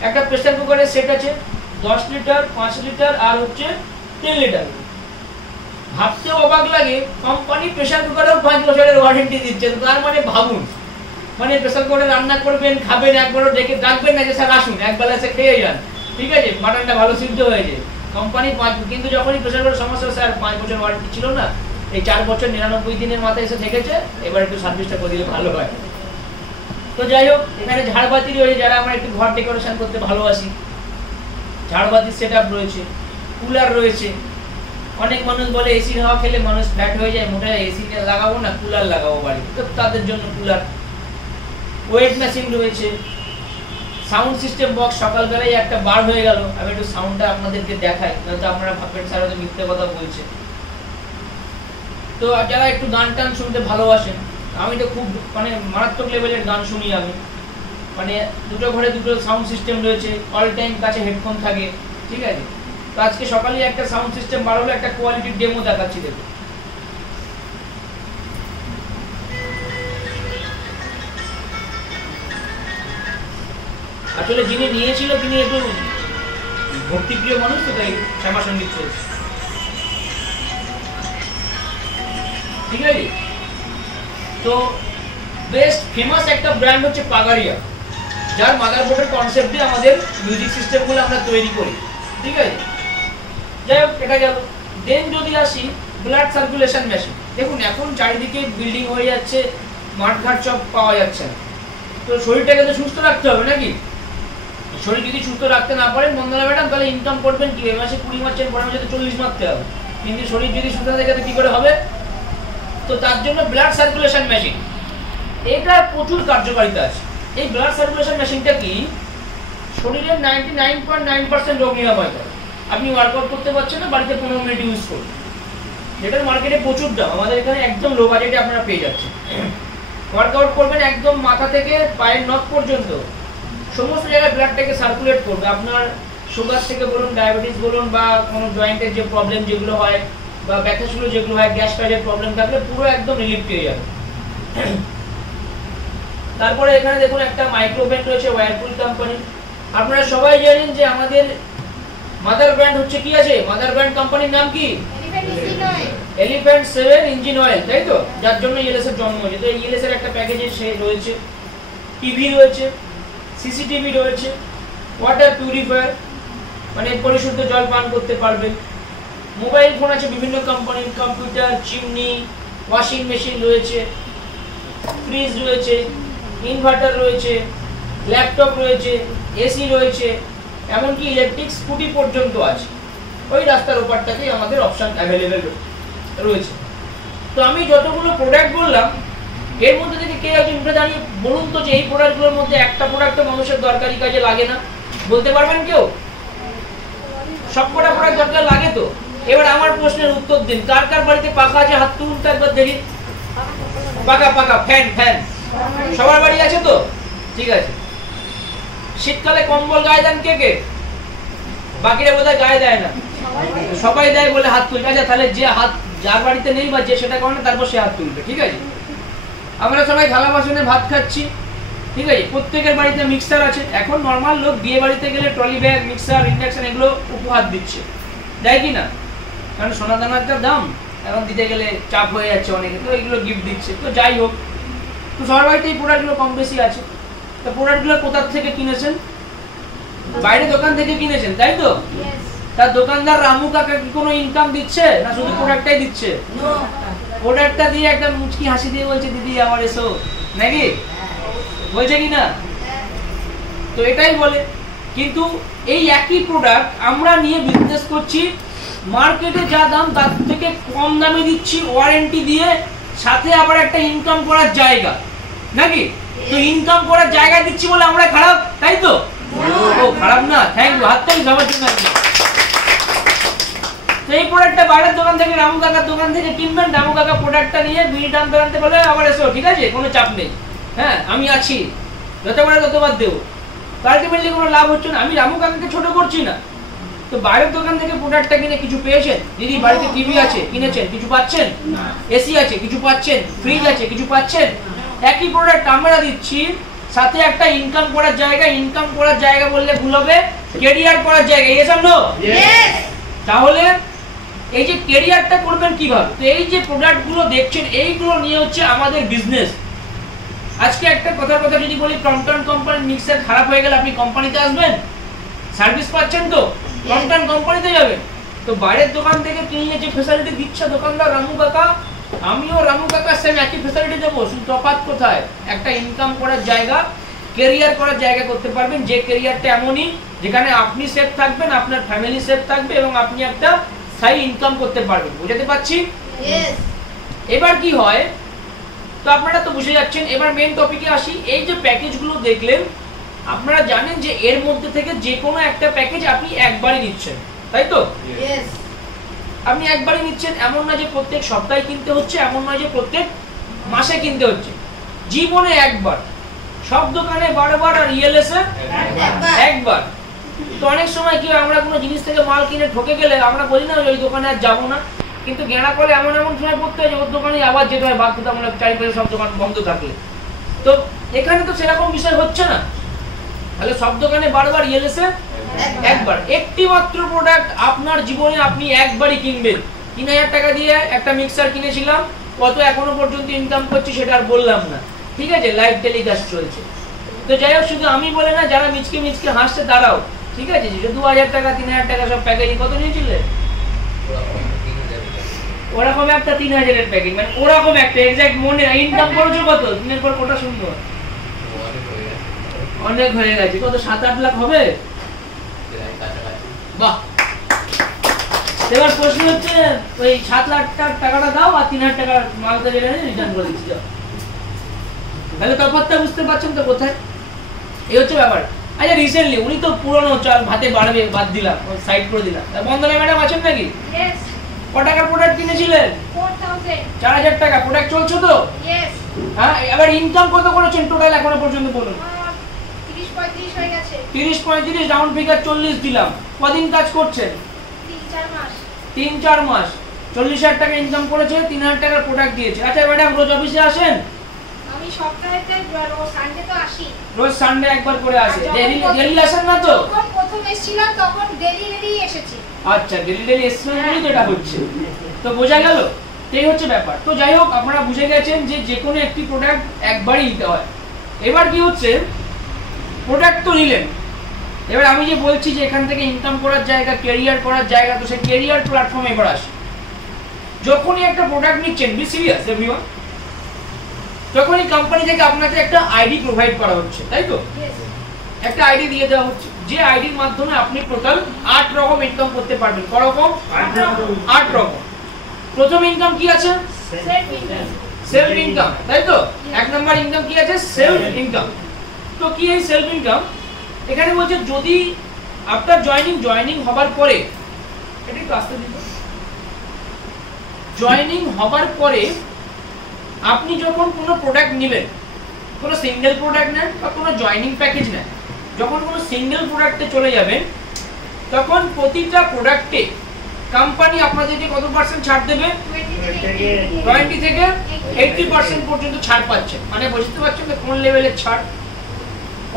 একটা প্রেসার কুকারের সেট আছে 10 লিটার, 5 লিটার আর হচ্ছে 3 লিটার। ভাবতে অবাক লাগে, কোম্পানি প্রেসার কুকারেও 5 বছরের ওয়ারেন্টি দিচ্ছে। তার মানে ভাবুন, মানে প্রেসার কুকারে রান্না করবেন, খাবেন, একবারও ডেকে ডাকবেন না যে স্যার আসুন, একবেলা এসে খেয়ে যান, ঠিক আছে, মাটনটা ভালো সিদ্ধ হয়েছে। কোম্পানি 5, কিন্তু যখনই প্রেসার কুকারের সমস্যা, স্যার 5 বছর ওয়ারেন্টি ছিল না, এই 4 বছর 99 দিনের মাথায় এসে থেকেছে, এবার একটু সার্ভিসটা করে দিলে ভালো হয়। তো যাই হোক, এখানে ঝাড়বাতি রয়েছে, যারা আমরা একটু ঘর ডেকোরেশন করতে ভালোবাসি, ঝাড়বাতির সেটআপ রয়েছে। কুলার রয়েছে। অনেক মানুষ বলে এসির হাওয়া খেলে মানুষ ফ্ল্যাট হয়ে যায়, মোটা এসি লাগাবো না, কুলার লাগাবো বাড়ি, তো তাদের জন্য কুলার। ওয়েট মেশিন রয়েছে। সাউন্ড সিস্টেম বক্স, সকালবেলায় একটা বার হয়ে গেল, আমি একটু সাউন্ডটা আপনাদেরকে দেখাই, নয়তো আপনারা ভাববেন স্যার হয়তো মিথ্যে কথা বলছে। তো যারা একটু গান টান শুনতে ভালোবাসেন, আমি তো খুব মানে মারাত্মক লেভেলের গান শুনি আমি, মানে দুটো ঘরে দুটো সাউন্ড সিস্টেম রয়েছে, অল টাইম কাছে হেডফোন থাকে, ঠিক আছে। তো আজকে সকালে একটা সাউন্ড সিস্টেম বার হলো, একটা কোয়ালিটির ডেমো দেখাচ্ছি, দেখুন। আসলে যিনি নিয়েছিল তিনি একটু ভক্তিপ্রিয় মানুষ, তো তাই শ্যামা সঙ্গীত চলছে, ঠিক আছে। তো বেস্ট ফেমাস একটা ব্র্যান্ড হচ্ছে পাগারিয়া, যার মাদারবোর্ডের কনসেপ্টে আমাদের মিউজিক সিস্টেমগুলো আমরা তৈরি করি, ঠিক আছে। যাই হোক, এটা গেল। দেন যদি আসি ব্লাড সার্কুলেশন মেশিন, দেখুন এখন চারিদিকে বিল্ডিং হয়ে যাচ্ছে, মাঠঘাট সব পাওয়া যাচ্ছে না, তো শরীরটাকে তো সুস্থ রাখতে হবে নাকি। শরীর যদি সুস্থ রাখতে না পারেন বন্দনা ম্যাডাম, তাহলে ইনকাম করবেন কি, এ মাসে 20 মারছেন, পরের মাসে তো 40 মারতে হবে, কিন্তু শরীর যদি সুস্থ থাকে তো কি করে হবে। তো তার জন্য ব্লাড সার্কুলেশন মেশিন, এটা প্রচুর কার্যকারিতা আছে। এই ব্লাড সার্কুলেশন মেশিনটা কি, শরীরের 99.9% রোগ নিরাময় করে। আপনি ওয়ার্কআউট করতে পারছেন না, বাড়িতে 15 মিনিট ইউজ করুন, যেটার মার্কেটে প্রচুর দাম, আমাদের এখানে একদম লো বাজেটে আপনারা পেয়ে যাচ্ছেন। ওয়ার্কআউট করবেন একদম মাথা থেকে পায়ের নখ পর্যন্ত, সমস্ত জায়গায় ব্লাডটাকে সার্কুলেট করবে। আপনার সুগার থেকে বলুন, ডায়াবেটিস বলুন, বা কোনো জয়েন্টের যে প্রবলেম যেগুলো হয়, বা ব্যথাশুলো যেগুলো হয়, গ্যাস ফাইলের প্রবলেম থাকলে পুরো একদম রিলিফ পেয়ে যাবে। তারপরে এখানে দেখুন একটা মাইক্রোওভেন রয়েছে ওয়ারপুল কোম্পানি। আপনারা সবাই জানেন যে আমাদের মাদার ব্র্যান্ড হচ্ছে কি আছে, মাদার ব্র্যান্ড কোম্পানির নাম কি, এলিফ্যান্ট 7 ইঞ্জিন অয়েল, তাই তো, যার জন্য ইএলএস এর জন্ম হয়েছে। তো ইএলএস এর একটা প্যাকেজে সে রয়েছে, টিভি রয়েছে, সিসিটিভি রয়েছে, ওয়াটার পিউরিফায়ার, মানে পরিশুদ্ধ জল পান করতে পারবেন। মোবাইল ফোন আছে বিভিন্ন কোম্পানির, কম্পিউটার, চিমনি, ওয়াশিং মেশিন রয়েছে, ফ্রিজ রয়েছে, ইনভার্টার রয়েছে, ল্যাপটপ রয়েছে, এসি রয়েছে, এমনকি ইলেকট্রিক স্কুটি পর্যন্ত আছে। ওই রাস্তার ওপারটাতেই আমাদের অপশন অ্যাভেলেবেল রয়েছে। তো আমি যতগুলো প্রোডাক্ট বললাম, এর মধ্যে থেকে কে একজন উঠে দাঁড়িয়ে বলুন তো যে এই প্রোডাক্টগুলোর মধ্যে একটা প্রোডাক্টও মানুষের দরকারি কাজে লাগে না, বলতে পারবেন কেউ? সবকটা প্রোডাক্ট দরকার লাগে তো। এবার আমার প্রশ্নের উত্তর দিন, কার কার বাড়িতে পাখা আছে হাত তুলুন তো একবার দেখি। পাখা, পাখা, ফ্যান, ফ্যান সবার বাড়ি আছে তো, ঠিক আছে। শীতকালে কম্বল গায়ে দেন কে কে? বাকিরা বোধহয় গায়ে দেয় না, সবাই দেয় বলে হাত তুলবে। আচ্ছা, তাহলে যে হাত যার বাড়িতে নেই বা যে সেটা করে না, তারপর সে হাত তুলবে, ঠিক আছে। আমরা সবাই থালা বাসনে ভাত খাচ্ছি, ঠিক আছে। প্রত্যেকের বাড়িতে মিক্সার আছে। এখন নর্মাল লোক বিয়ে বাড়িতে গেলে ট্রলি ব্যাগ, মিক্সার, ইন্ডাকশন এগুলো উপহার দিচ্ছে, দেয় কি না? কারণ সোনা দানার যা দাম, এখন দিতে গেলে চাপ হয়ে যাচ্ছে অনেকে, তো এগুলো গিফট দিচ্ছে। তো যাই হোক, তো সবার বাড়িতে এই প্রোডাক্টগুলো কম বেশি আছে। তো প্রোডাক্টগুলো কোথা থেকে কিনেছেন? বাইরে দোকান থেকে কিনেছেন, তাই তো? তার দোকানদার রামু কাকা কি কোনো ইনকাম দিচ্ছে না, শুধু প্রোডাক্টটাই দিচ্ছে? প্রোডাক্টটা দিয়ে একটা মুচকি হাসি দিয়ে বলছে দিদি আমার এসো, নাকি বলছে কি না? তো এটাই বলে। কিন্তু এই একই প্রোডাক্ট আমরা নিয়ে বিজনেস করছি, মার্কেটে যা দাম তার থেকে কম দামে দিচ্ছি, ওয়ারেন্টি দিয়ে, সাথে আবার একটা ইনকাম করার জায়গা। নাকি? তো ইনকাম করার জায়গা দিচ্ছি বলে আমরা খারাপ, তাই তো? ও খারাপ না, থ্যাংক ইউ, হাততালি সবার জন্য। তো এই প্রোডাক্টটা বাইরের দোকান থেকে, রামু কাকার দোকান থেকে কিনবেন, রামু কাকা প্রোডাক্টটা নিয়ে বিড়ি টানতে টানতে বলে আবার এসো, ঠিক আছে, কোনো চাপ নেই, হ্যাঁ আমি আছি, যতবার ততবার দেবো। তো আলটিমেটলি কোনো লাভ হচ্ছে না, আমি রামু কাকাকে ছোট করছি না। তো বাইরের দোকান থেকে প্রোডাক্টটা কিনে কিছু পেয়েছেন? দিদি বাড়িতে টিভি আছে, কিনেছেন, কিছু পাচ্ছেন? এসি আছে, কিছু পাচ্ছেন? ফ্রিজ আছে, কিছু পাচ্ছেন? একই প্রোডাক্ট আমরা দিচ্ছি, সাথে একটা ইনকাম করার জায়গা। ইনকাম করার জায়গা বললে ভুল হবে, ক্যারিয়ার করার জায়গা। এই সামনে তাহলে এই যে ক্যারিয়ারটা করবেন কিভাবে? তো এই যে প্রোডাক্টগুলো দেখছেন, এইগুলো নিয়ে হচ্ছে আমাদের বিজনেস। আজকে একটা কথার কথা যদি বলি, টমটন কোম্পানির মিক্সার খারাপ হয়ে গেলে আপনি কোম্পানিতে আসবেন? সার্ভিস পাচ্ছেন তো, টমটন কোম্পানিতে যাবেন। তো বাইরের দোকান থেকে কিনলে যে ফ্যাসিলিটি দিচ্ছে দোকানদার রামু কাকা, আমিও রামু কাকার সেম একই ফ্যাসিলিটি দেবো। শুধু তফাৎ কোথায়? একটা ইনকাম করার জায়গা, ক্যারিয়ার করার জায়গা করতে পারবেন, যে ক্যারিয়ারটা এমনই যেখানে আপনি সেফ থাকবেন, আপনার ফ্যামিলি সেফ থাকবে এবং আপনি একটা স্থায়ী ইনকাম করতে পারবেন। বুঝাতে পারছি? এবার কি হয়, তো আপনারা তো বুঝে যাচ্ছেন। এবার মেইন টপিকে আসি। এই যে প্যাকেজগুলো দেখলেন, আপনারা জানেন যে এর মধ্যে থেকে যে কোনো একটা প্যাকেজ আপনি একবারই নিচ্ছেন, তাই তো? আপনি একবারই নিচ্ছেন, এমন না যে প্রত্যেক সপ্তাহে কিনতে হচ্ছে, এমন নয় যে প্রত্যেক মাসে কিনতে হচ্ছে, জীবনে একবার। সব দোকানে বারবার, আর রিয়েলএসে একবার। তো অনেক সময় কি আমরা কোনো জিনিস থেকে মাল কিনে ঠকে গেলে আমরা বলি না ওই দোকানে আর যাবো না, কিন্তু গেঁড়া করে এমন এমন সময় পড়তে হয় যে ওর দোকানে আবার যেতে হয় বাধ্যতামূলক, চারিপাশে সব দোকান বন্ধ থাকলে। তো এখানে তো সেরকম বিষয় হচ্ছে না। তাহলে সব দোকানে বারবার রিয়েলএসে একবার। একটি মাত্র প্রোডাক্ট আপনার জীবনে আপনি একবারই কিনবেন। 3000 টাকা দিয়ে একটা মিক্সার কিনেছিলাম, কত এখনো পর্যন্ত ইনকাম করছি সেটা আর বললাম না, ঠিক আছে, লাইভ টেলিকাস্ট চলছে। তো যাই হোক, শুধু আমি বলে না, যারা মিচকে মিচকে হাসছে তারাও, ঠিক আছে, যে 2000 টাকা 3000 টাকা সব প্যাকেজিং কত নিয়েছিলে? ওরকম একটা 3000 এর প্যাকেজ, মানে ওরকম একটা এক্সাক্ট মনে। ইনকাম করেছো কত? দিনের পর কোটা সুন্দর, অনেক হয়ে গেছে। কত 7-8 লাখ হবে? বাহ। এবার প্রশ্ন হচ্ছে, ওই 7 লাখ টাকাটা দাও আর 3000 টাকার মালটা যেটা রিটার্ন করে দিচ্ছি। তাহলে তফাৎটা বুঝতে পারছেন তো কোথায়? এই হচ্ছে ব্যাপার। আচ্ছা, রিসেন্টলি উনি তো পুরনো চাল ভাতে বাড়বে, বাদ দিলাম, সাইড করে দিলাম। বন্দনা ম্যাডাম আছেন নাকি? ক টাকার প্রোডাক্ট কিনেছিলেন? 4000 টাকা। প্রোডাক্ট চলছে তো? হ্যাঁ। এবার ইনকাম কত করেছেন টোটাল এখনো পর্যন্ত বলুন? 30-35 হয়ে গেছে। 30-35, রাউন্ড ফিগার 40 দিলাম। কদিন কাজ করছেন? 3-4 মাস। 3-4 মাস। 40,000 টাকা ইনকাম করেছে, 3000 টাকার প্রোডাক্ট দিয়েছে। আচ্ছা ম্যাডাম, রোজ অফিসে আসেন? আমি সপ্তাহেতে রোজ সানডে তো আসি। রোজ সানডে একবার করে আসে। ডেইলি আসেন না তো? যখন প্রথম এসেছিলাম তখন ডেইলি এসেছি। আচ্ছা, ডেইলি এসেছেন বলেই তো এটা হচ্ছে। তো বোঝা গেল? এই হচ্ছে ব্যাপার। তো যাই হোক, আপনারা বুঝে গেছেন যে যে কোনো একটি প্রোডাক্ট একবারই নিতে হয়। এবার কি হচ্ছে, প্রোডাক্ট তো নিলেন, এবার আমি যে বলছি যে এখান থেকে ইনকাম করার জায়গা, ক্যারিয়ার করার জায়গা, তো সেই ক্যারিয়ার প্ল্যাটফর্মে এবার আসে। যখনই একটা প্রোডাক্ট নিচ্ছেন, বি সিরিয়াস এভরিওয়ান, যখনই কোম্পানি থেকে আপনাকে একটা আইডি প্রোভাইড করা হচ্ছে, তাই তো? একটা আইডি দিয়ে দেওয়া হচ্ছে, যে আইডির মাধ্যমে আপনি টোটাল 8 রকম ইনকাম করতে পারবেন। ক রকম? 8 রকম। প্রথম ইনকাম কি আছে? সেলফ ইনকাম, তাই তো? 1 নম্বর ইনকাম কি আছে? Self income. তো কি এই সেলফ ইনকাম? এখানে বলছে যদি আফটার জয়েনিং হবার পরে, এটা একটু আস্তে দিন, জয়েনিং হবার পরে আপনি যখন কোনো প্রোডাক্ট নেবেন, কোনো সিঙ্গেল প্রোডাক্ট নেন বা কোনো জয়েনিং প্যাকেজ নেন, যখন কোনো সিঙ্গেল প্রোডাক্টে চলে যাবেন, তখন প্রতিটা প্রোডাক্টে কোম্পানি আপনাদেরকে কত পার্সেন্ট ছাড় দেবে? 20 থেকে 80% পর্যন্ত ছাড় পাচ্ছেন। মানে বুঝতে পারছেন যে কোন লেভেলের ছাড়।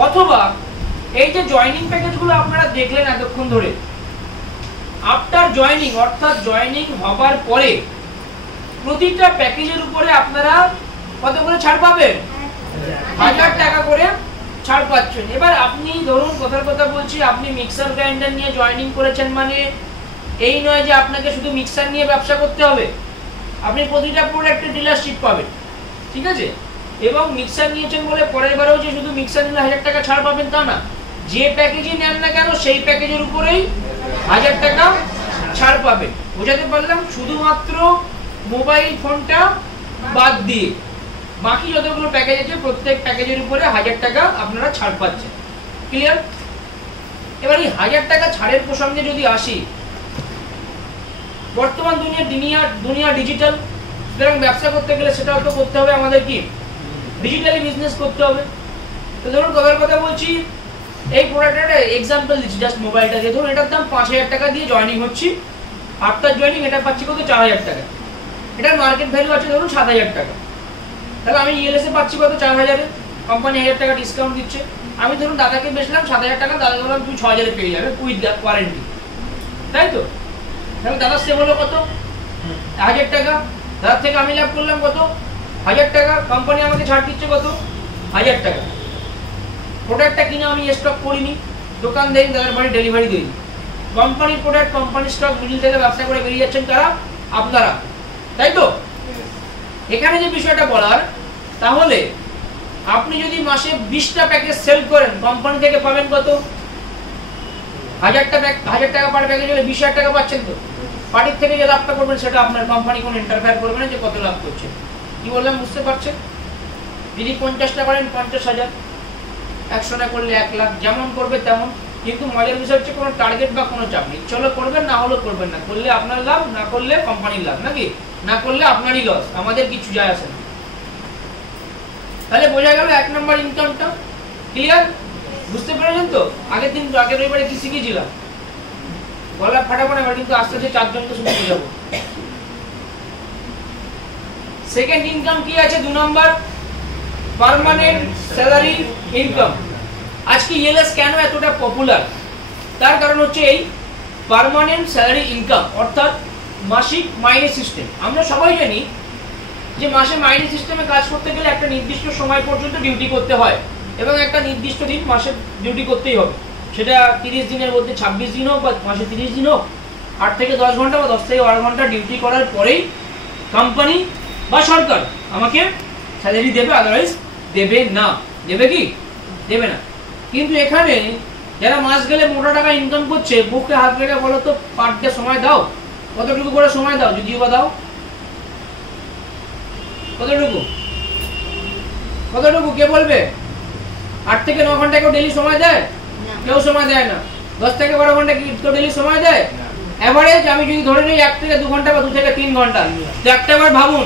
অথবা এই যে জয়েনিং প্যাকেজগুলো আপনারা দেখলেন এতক্ষণ ধরে, আফটার জয়েনিং অর্থাৎ জয়েনিং হবার পরে প্রতিটা প্যাকেজের উপরে আপনারা কত করে ছাড় পাবেন? 1000 টাকা করে ছাড় পাচ্ছেন। এবার আপনি ধরুন, কথার কথা বলছি, আপনি মিক্সার গ্রাইন্ডার নিয়ে জয়েনিং করেছেন, মানে এই নয় যে আপনাকে শুধু মিক্সার নিয়ে ব্যবসা করতে হবে। আপনি প্রতিটা প্রোডাক্টের ডিলারশিপ পাবেন, ঠিক আছে? এবং মিক্সার নিয়েছেন বলে পরের বারেও যে শুধু মিক্সার নিলে 1000 টাকা ছাড় পাবেন তা না। যে প্যাকেজই নেন না কেন, সেই প্যাকেজের উপরেই 1000 টাকা ছাড় পাবেন। বোঝাতে পারলাম? শুধুমাত্র মোবাইল ফোনটা বাদ দিয়ে বাকি যতগুলো প্যাকেজ আছে প্রত্যেক প্যাকেজের উপরে 1000 টাকা আপনারা ছাড় পাচ্ছেন। ক্লিয়ার? এবার এই 1000 টাকা ছাড়ের প্রসঙ্গে যদি আসি, বর্তমান দুনিয়া ডিজিটাল, সুতরাং ব্যবসা করতে গেলে সেটাও তো করতে হবে আমাদের কি ডিজিটালি বিজনেস করতে হবে। তো ধরুন কথার কথা বলছি, এই প্রোডাক্টের এক্সাম্পল দিচ্ছি জাস্ট মোবাইলটা দিয়ে, ধরুন এটার দাম 5000 টাকা দিয়ে জয়েনিং হচ্ছি, আফটার জয়েনিং এটা পাচ্ছি কত 4000 টাকা, এটার মার্কেট ভ্যালু আছে ধরুন 7000 টাকা, তাহলে আমি ইএলএস এ পাচ্ছি কত 4000 এ, কোম্পানি 1000 টাকা ডিসকাউন্ট দিচ্ছে, আমি ধরুন দাদাকে বেচলাম 7000 টাকা, দাদা বললাম তুই 6000 এ পেয়ে যাবে উইথ ওয়ারেন্টি, তাই তো? তাহলে দাদার সেভ হলো কত 1000 টাকা, দাদার থেকে আমি লাভ করলাম কত 1000 টাকা, কোম্পানি আমাকে ছাড় দিচ্ছে কত 1000 টাকা। প্রোডাক্টটা কিনে আমি স্টক করিনি, দোকান দেই, দাদার বাড়ি ডেলিভারি দিই, কোম্পানির প্রোডাক্ট কোম্পানির স্টক, মিডিল থেকে ব্যবসা করে বেরিয়ে যাচ্ছেন কারা? আপনারা, তাই তো? এখানে যে বিষয়টা বলার, তাহলে আপনি যদি মাসে 20টা প্যাকেজ সেল করেন, কোম্পানি থেকে পাবেন কত 1000 টাকা পার প্যাকেজ হলে 20000 টাকা পাচ্ছেন। তো পার্টির থেকে যে লাভটা করবেন সেটা আপনার, কোম্পানি কোনো ইন্টারফেয়ার করবে না যে কত লাভ করছে। কি বললাম বুঝতে পারছেন? যদি 50টা করেন 50,000, 100টা করলে 1 লাখ, যেমন করবে তেমন। কিন্তু মজার বিষয় হচ্ছে কোনো টার্গেট বা কোনো চাপ নেই, চলো করবেন, না হলেও করবেন না, করলে আপনার লাভ, না করলে কোম্পানির লাভ, নাকি না করলে আপনারই লস, আমাদের কিছু যায় আসে না। তাহলে বোঝা গেল 1 নম্বর ইনকামটা। ক্লিয়ার? বুঝতে পেরেছেন তো? আগের রবিবারে কি শিখেছিলাম? গলা ফাটাবো না, এবার কিন্তু আস্তে আস্তে 4 জনকে শুনে বোঝাবো। সেকেন্ড ইনকাম কি আছে? 2 নম্বর পার্মানেন্ট স্যালারি ইনকাম। আজকে ইএলএস কেন এতটা পপুলার, তার কারণ হচ্ছে এই পার্মানেন্ট স্যালারি ইনকাম, অর্থাৎ মাসিক মাইনে সিস্টেম। আমরা সবাই জানি যে মাসে মাইনে সিস্টেমে কাজ করতে গেলে একটা নির্দিষ্ট সময় পর্যন্ত ডিউটি করতে হয় এবং একটা নির্দিষ্ট দিন মাসে ডিউটি করতেই হবে, সেটা 30 দিনের মধ্যে 26 দিন হোক বা মাসে 30 দিন হোক, 8 থেকে 10 ঘন্টা বা 10 থেকে 12 ঘন্টা ডিউটি করার পরেই কোম্পানি বা সরকার আমাকে স্যালারি দেবে, আদারওয়াইজ দেবে না। দেবে কি? দেবে না। কিন্তু এখানে যারা মাস গেলে মোটা টাকা ইনকাম করছে, বুকে হাত রেখে বলো তো পার ডে সময় দাও, কতটুকু করে সময় দাও, যদিও বা দাও, কতটুকু কে বলবে? 8 থেকে 9 ঘন্টা কেউ ডেইলি সময় দেয়? কেউ সময় দেয় না। 10 থেকে 12 ঘন্টা কি কেউ ডেইলি সময় দেয়? এভারেজ আমি যদি ধরে নিই 1 থেকে 2 ঘন্টা বা 2 থেকে 3 ঘন্টা, তো একটা বার ভাবুন,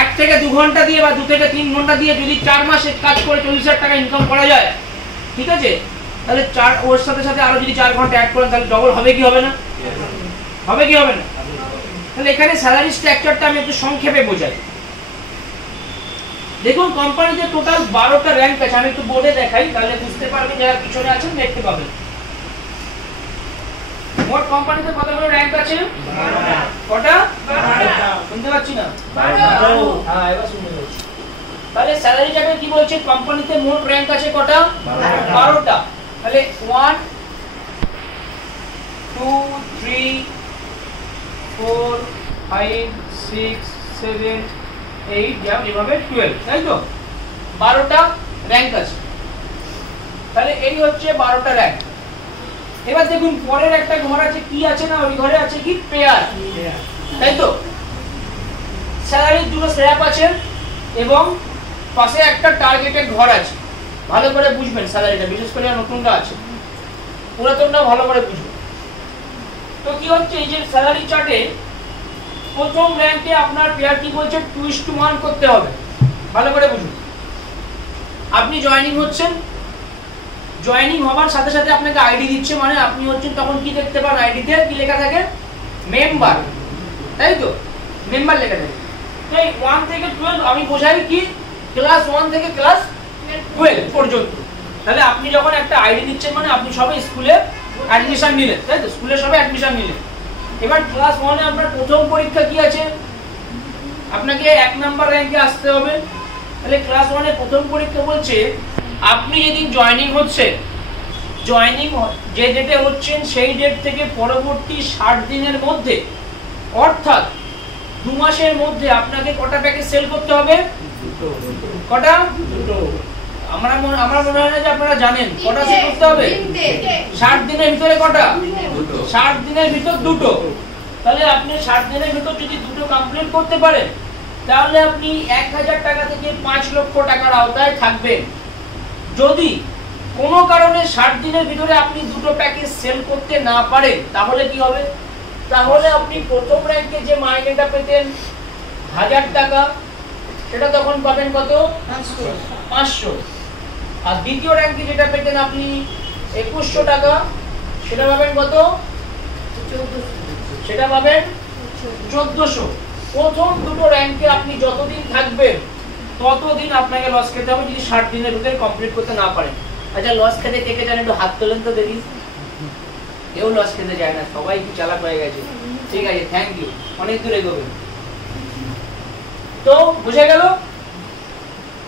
1 থেকে 2 ঘন্টা দিয়ে বা 2 থেকে 3 ঘন্টা দিয়ে যদি 4 মাসে কাজ করে 40,000 টাকা ইনকাম করা যায়, ঠিক আছে? তাহলে ওর সাথে সাথে আরো যদি 4 ঘন্টা অ্যাড করেন তাহলে ডবল হবে কি হবে না? হবে কি হবে না? তাহলে এখানে স্যালারি স্ট্রাকচারটা আমি একটু সংক্ষেপে বোঝাই। দেখুন কোম্পানিতে টোটাল 12টা র‍্যাঙ্ক আছে, আমি একটু বোর্ডে দেখাই তাহলে বুঝতে পারবেন, যারা পিছনে আছেন দেখতে পাবেন। মোট কোম্পানিতে কতগুলো র‍্যাঙ্ক আছে? 12টা। কটা? 12টা। শুনতে পাচ্ছি না? 12। হ্যাঁ, এবার শুনতে পাচ্ছি। তাহলে স্যালারিটাকে কি বলছে? কোম্পানিতে মোট র‍্যাঙ্ক আছে কটা? 12টা। তাহলে 1 2 3 4 5 6 7 8 যেমন এভাবে 12, তাই তো? 12টা র‍্যাঙ্ক আছে। তাহলে এই হচ্ছে 12টা র‍্যাঙ্ক। এবার দেখুন পরের একটা ঘর আছে, কি আছে না, ওই ঘরে আছে কি পেয়ার, তাই তো? স্যালারির দুটো স্ল্যাব আছে এবং পাশে একটা টার্গেটেড ঘর আছে। ভালো করে বুঝবেন স্যালারিটা, বিশেষ করে নতুনটা আছে, পুরাতনটা ভালো করে বুঝবেন। তো কি হচ্ছে, এই যে স্যালারি চার্টে প্রথম র‍্যাঙ্কে আপনার পেয়ার কি বলছে? 2:1 করতে হবে। ভালো করে বুঝুন। আপনি জয়েনিং হচ্ছেন, জয়েনিং হবার সাথে সাথে আপনাকে আইডি দিচ্ছে, মানে আপনি হচ্ছেন তখন কি দেখতে পান আইডিতে কি লেখা থাকে? মেম্বার, তাই তো? মেম্বার লেখা থাকে। তো এই 1 থেকে 12 আমি বোঝাই কি ক্লাস 1 থেকে ক্লাস 12 পর্যন্ত। তাহলে আপনি যখন একটা আইডি দিচ্ছেন মানে আপনি সবাই স্কুলে অ্যাডমিশন নিলেন, তাই তো? স্কুলে সবাই অ্যাডমিশন নিলেন। এবার ক্লাস 1 এ আপনার প্রথম পরীক্ষা কি আছে? আপনাকে 1 নাম্বার র‍্যাঙ্কে আসতে হবে। তাহলে ক্লাস 1 এ প্রথম পরীক্ষা বলছে আপনি যেদিন জয়েনিং হচ্ছে, জয়েনিং যে ডেটে হচ্ছেন সেই ডেট থেকে পরবর্তী 60 দিনের মধ্যে, অর্থাৎ 2 মাসের মধ্যে আপনাকে কটা প্যাকেজ সেল করতে হবে? কটা? দুটো। আমরা মনে হয় না যে আপনারা জানেন কটা সেল করতে হবে। 60 দিনের ভিতরে কটা? 60 দিনের ভিতর দুটো। তাহলে আপনি 60 দিনের ভিতর যদি দুটো কমপ্লিট করতে পারেন তাহলে আপনি 1000 টাকা থেকে 5 লক্ষ টাকার আওতায় থাকবেন। যদি কোনো কারণে 60 দিনের ভিতরে আপনি দুটো প্যাকেজ সেল করতে না পারেন তাহলে কি হবে? তাহলে আপনি প্রথম র্যাঙ্কে যে মাইনেটা পেতেন 1000 টাকা, সেটা তখন পাবেন কত? 500। আর দ্বিতীয় র্যাঙ্কে যেটা পেতেন আপনি 2100 টাকা, সেটা পাবেন কত? সেটা পাবেন 1400। প্রথম দুটো র্যাঙ্কে আপনি যতদিন থাকবেন ততদিন আপনাকে লস খেতে হবে যদি 60 দিনের ভিতরে কমপ্লিট করতে না পারেন। আচ্ছা, লস খেতে কে কে জানেন? একটু হাত তোলেন তো দেখি। কেউ লস খেতে যায় না, সবাই কি চালাক হয়ে গেছে। ঠিক আছে, থ্যাংক ইউ, অনেক দূর এগোবেন। তো বুঝে গেল?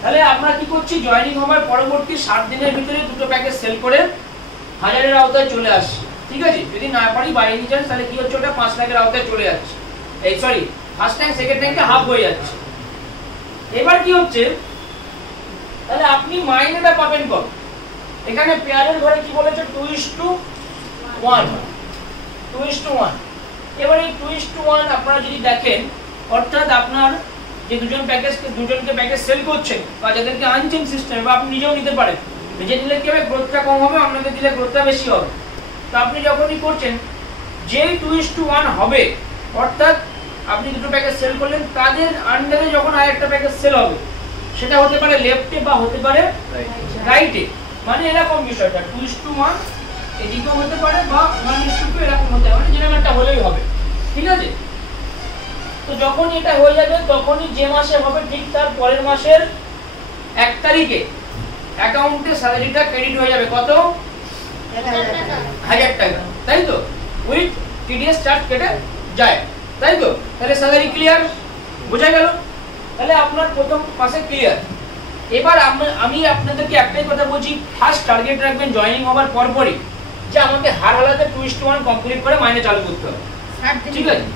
তাহলে আমরা কি করছি? জয়েনিং হওয়ার পরবর্তী 60 দিনের ভিতরে দুটো প্যাকেজ সেল করে 1000-এর আওতায় চলে আসছে। ঠিক আছে, যদি না পারি বাই এনি চান্স, তাহলে কি হচ্ছে? ওটা 5 লাখের আওতায় চলে যাচ্ছে। এই সরি, ফার্স্ট র্যাঙ্ক সেকেন্ড র্যাঙ্কে হাফ হয়ে যাচ্ছে। এবার কি হচ্ছে? তাহলে আপনি মাইনেটা পাবেন কত? এখানে পেয়ারের ঘরে কি বলেছে? 2:1। 2:1। এবার এই 2:1 আপনারা যদি দেখেন, অর্থাৎ আপনার যে দুজনকে প্যাকেজ সেল করছেন বা যাদেরকে আনছেন সিস্টেমে, বা আপনি নিজেও নিতে পারেন, নিজে নিলে কি হবে? গ্রোথটা কম হবে, অন্যদের দিলে গ্রোথটা বেশি হবে। তো আপনি যখনই করছেন, যেই 2:1 হবে, অর্থাৎ আপনি দুটো প্যাকেজ সেল করলেন, তাদের আন্ডারে যখন আরেকটা প্যাকেজ সেল হবে, সেটা হতে পারে লেফটে বা হতে পারে রাইটে। মানে এরকম বিষয়টা 2:1 এদিকেও হতে পারে বা 1:2 এরকম হতে পারে, যেরকম একটা হলেই হবে। ঠিক আছে? তো যখন এটা হয়ে যাবে, তখনই যে মাসে হবে ঠিক তার পরের মাসের 1 তারিখে অ্যাকাউন্টে স্যালারিটা ক্রেডিট হয়ে যাবে। কত? 1000 টাকা, তাই তো? উইথ টিডিএস চার্জ কেটে যায়, তাই তো? তাহলে স্যালারি ক্লিয়ার? বোঝা গেল? তাহলে আপনার প্রথম মাসে ক্লিয়ার। এবার আমি আপনাদেরকে একটাই কথা বলছি, ফার্স্ট টার্গেট রাখবেন জয়েনিং হওয়ার পরপরই, যে আমাকে হার হালাতে 2:1 কমপ্লিট করে মাইনে চালু করতে হবে। ঠিক আছে?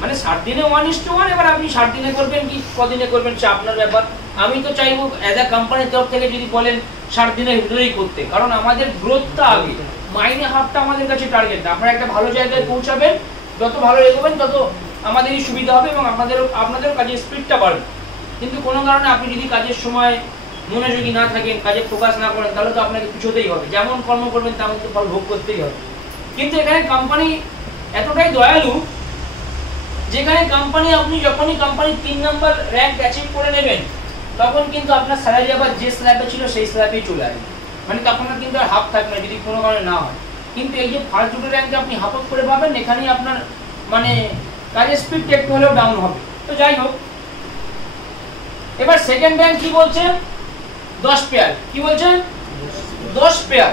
মানে 60 দিনে 1:1। এবার আপনি 60 দিনে করবেন কি কদিনে করবেন সে আপনার ব্যাপার। আমি তো চাইবো অ্যাজ আ কোম্পানির তরফ থেকে যদি বলেন 60 দিনের ভিতরেই করতে, কারণ আমাদের গ্রোথটা আগে, মাইনে হাফটা আমাদের কাছে টার্গেট। আপনারা একটা ভালো জায়গায় পৌঁছাবেন, যত ভালো এগোবেন তত আমাদেরই সুবিধা হবে এবং আপনাদেরও কাজের স্পিডটা বাড়বে। কিন্তু কোনো কারণে আপনি যদি কাজের সময় মনোযোগী না থাকেন, কাজে ফোকাস না করেন, তাহলে তো আপনাকে পিছোতেই হবে। যেমন কর্ম করবেন তেমন তো ফল ভোগ করতেই হবে। কিন্তু এখানে কোম্পানি এতটাই দয়ালু, যেখানে কোম্পানি আপনি যখনই কোম্পানি 3 নম্বর র্যাঙ্ক অ্যাচিভ করে নেবেন, তখন কিন্তু আপনার স্যালারি আবার যে স্ল্যাবে ছিল সেই স্ল্যাবেই চলে আসবে। মানে তখন কিন্তু আর হাফ থাকবে না যদি কোনো কারণে না হয়। কিন্তু এই যে ফার্স্ট দুটো র্যাঙ্কে আপনি হাফ আপ করে পাবেন, এখানেই আপনার মানে কাজের স্পিডটা একটু হলেও ডাউন হবে। তো যাই হোক, এবার সেকেন্ড র্যাঙ্ক কি বলছে? 10 পেয়ার। কি বলছে? 10 পেয়ার।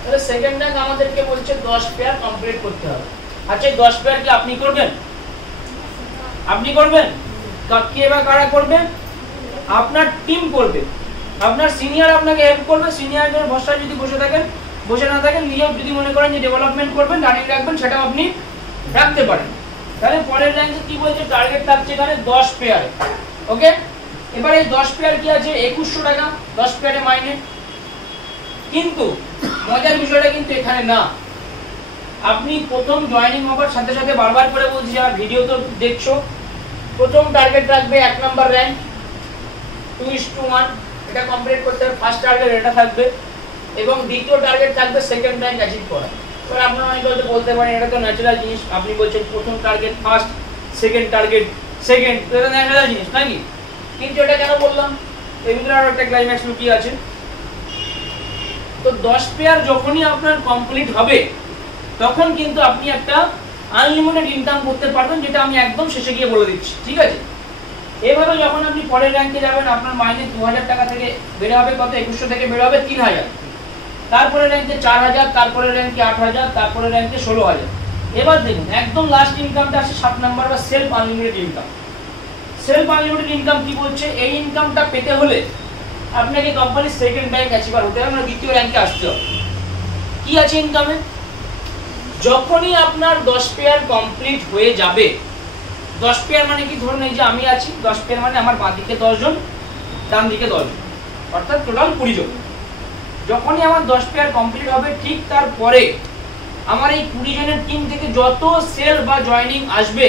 তাহলে সেকেন্ড র্যাঙ্ক আমাদেরকে বলছে 10 পেয়ার কমপ্লিট করতে হবে। আচ্ছা, 10 পেয়ার কি আপনি করবেন? আপনি করবেন? কে বা কারা করবেন? আপনার টিম করবে। আপনার সিনিয়র আপনাকে হেল্প করবে। সিনিয়রদের ভরসায় যদি বসে না থাকেন, নিজেও যদি মনে করেন যে ডেভেলপমেন্ট করবেন, রানিং রাখবেন, সেটাও আপনি রাখতে পারেন। তাহলে পরের র্যাঙ্কে কি বলছে? টার্গেট থাকছে এখানে 10 পেয়ার। ওকে, এবার এই 10 পেয়ার কি আছে? 2100 টাকা 10 পেয়ারে মাইনে। কিন্তু মজার বিষয়টা কিন্তু এখানে না। আপনি প্রথম জয়েনিং হবার সাথে সাথে বারবার করে বলছি, যারা ভিডিও তো দেখছো, প্রথম টার্গেট রাখবে 1 নাম্বার র্যাঙ্ক 2:1, এটা কমপ্লিট করতে হবে। ফার্স্ট টার্গেট এটা থাকবে এবং দ্বিতীয় টার্গেট থাকবে সেকেন্ড র্যাঙ্ক অ্যাচিভ করা। এবার আপনারা অনেকে হয়তো বলতে পারেন এটা তো ন্যাচারাল জিনিস, আপনি বলছেন প্রথম target first, second target second, এটা ন্যাচারাল জিনিস নাকি? কিন্তু এটা কেন বললাম? এর ভিতরে আরো একটা ক্লাইম্যাক্স লুকিয়ে আছে। তো 10 পেয়ার যখনই আপনার কমপ্লিট হবে, তখন কিন্তু আপনি একটা আনলিমিটেড ইনকাম করতে পারবেন, যেটা আমি একদম শেষে গিয়ে বলে দিচ্ছি। ঠিক আছে? এভাবে যখন আপনি পরের র্যাঙ্কে যাবেন, আপনার মাইনে 2000 টাকা থেকে বেড়ে হবে কত? 2100 থেকে বেড়ে হবে 3000। তারপরে র্যাঙ্কে 4000, তারপরে র্যাঙ্কে 8000, তারপরে র্যাঙ্কে 16000। এবার দেখুন, একদম লাস্ট ইনকামটা আসে 7 নাম্বার বা self unlimited income. Self unlimited income কি বলছে? এই ইনকামটা পেতে হলে আপনাকে কোম্পানির সেকেন্ড র্যাঙ্ক অ্যাচিভার হতে হবে, মানে দ্বিতীয় র্যাঙ্কে আসতে হবে। কি আছে ইনকামে? যখনই আপনার 10 পেয়ার কমপ্লিট হয়ে যাবে, 10 পেয়ার মানে কি? ধরুন এই যে আমি আছি, 10 পেয়ার মানে আমার বাঁ দিকে 10 জন, ডান দিকে 10 জন, অর্থাৎ টোটাল 20 জন। যখনই আমার 10 পেয়ার কমপ্লিট হবে, ঠিক তারপরে আমার এই 20 জনের টিম থেকে যত সেল বা জয়েনিং আসবে,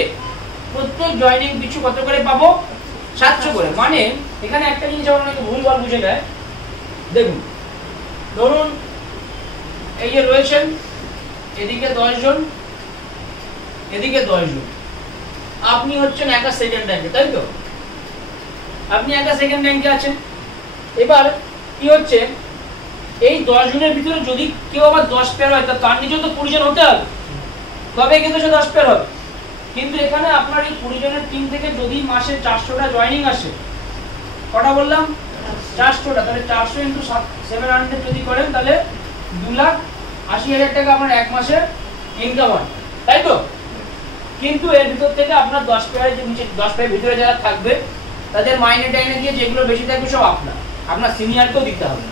প্রত্যেক জয়েনিং পিছু কত করে পাবো? 700 করে। মানে এখানে একটা জিনিস অনেকে ভুলভাল বুঝে নেয়। দেখুন, ধরুন এই যে রয়েছেন, এদিকে 10 জন, এদিকে 10 জন, আপনি হচ্ছেন একা সেকেন্ড র্যাঙ্কে, তাই তো? আপনি একা সেকেন্ড র্যাঙ্কে আছেন। এবার কি হচ্ছে, এই 10 জনের ভিতরে যদি কেউ আবার 10 পেয়ার হয়, তার নিচে তো 20 জন হতে হবে, তবে কিন্তু সে 10 পেয়ার হবে। কিন্তু এখানে আপনার এই 20 জনের টিম থেকে যদি মাসে 400টা জয়েনিং আসে, কটা বললাম? 400টা, তাহলে 400 ইন্টু 700 যদি করেন, তাহলে 2,80,000 টাকা আপনার এক মাসে ইনকাম হয়, তাই তো? কিন্তু এর ভিতর থেকে আপনার 10 পেয়ারের যে নিচে 10 পেয়ারের ভিতরে যারা থাকবে, তাদের মাইনে টাইনে দিয়ে যেগুলো বেশি থাকবে সব আপনার সিনিয়রকেও দিতে হবে।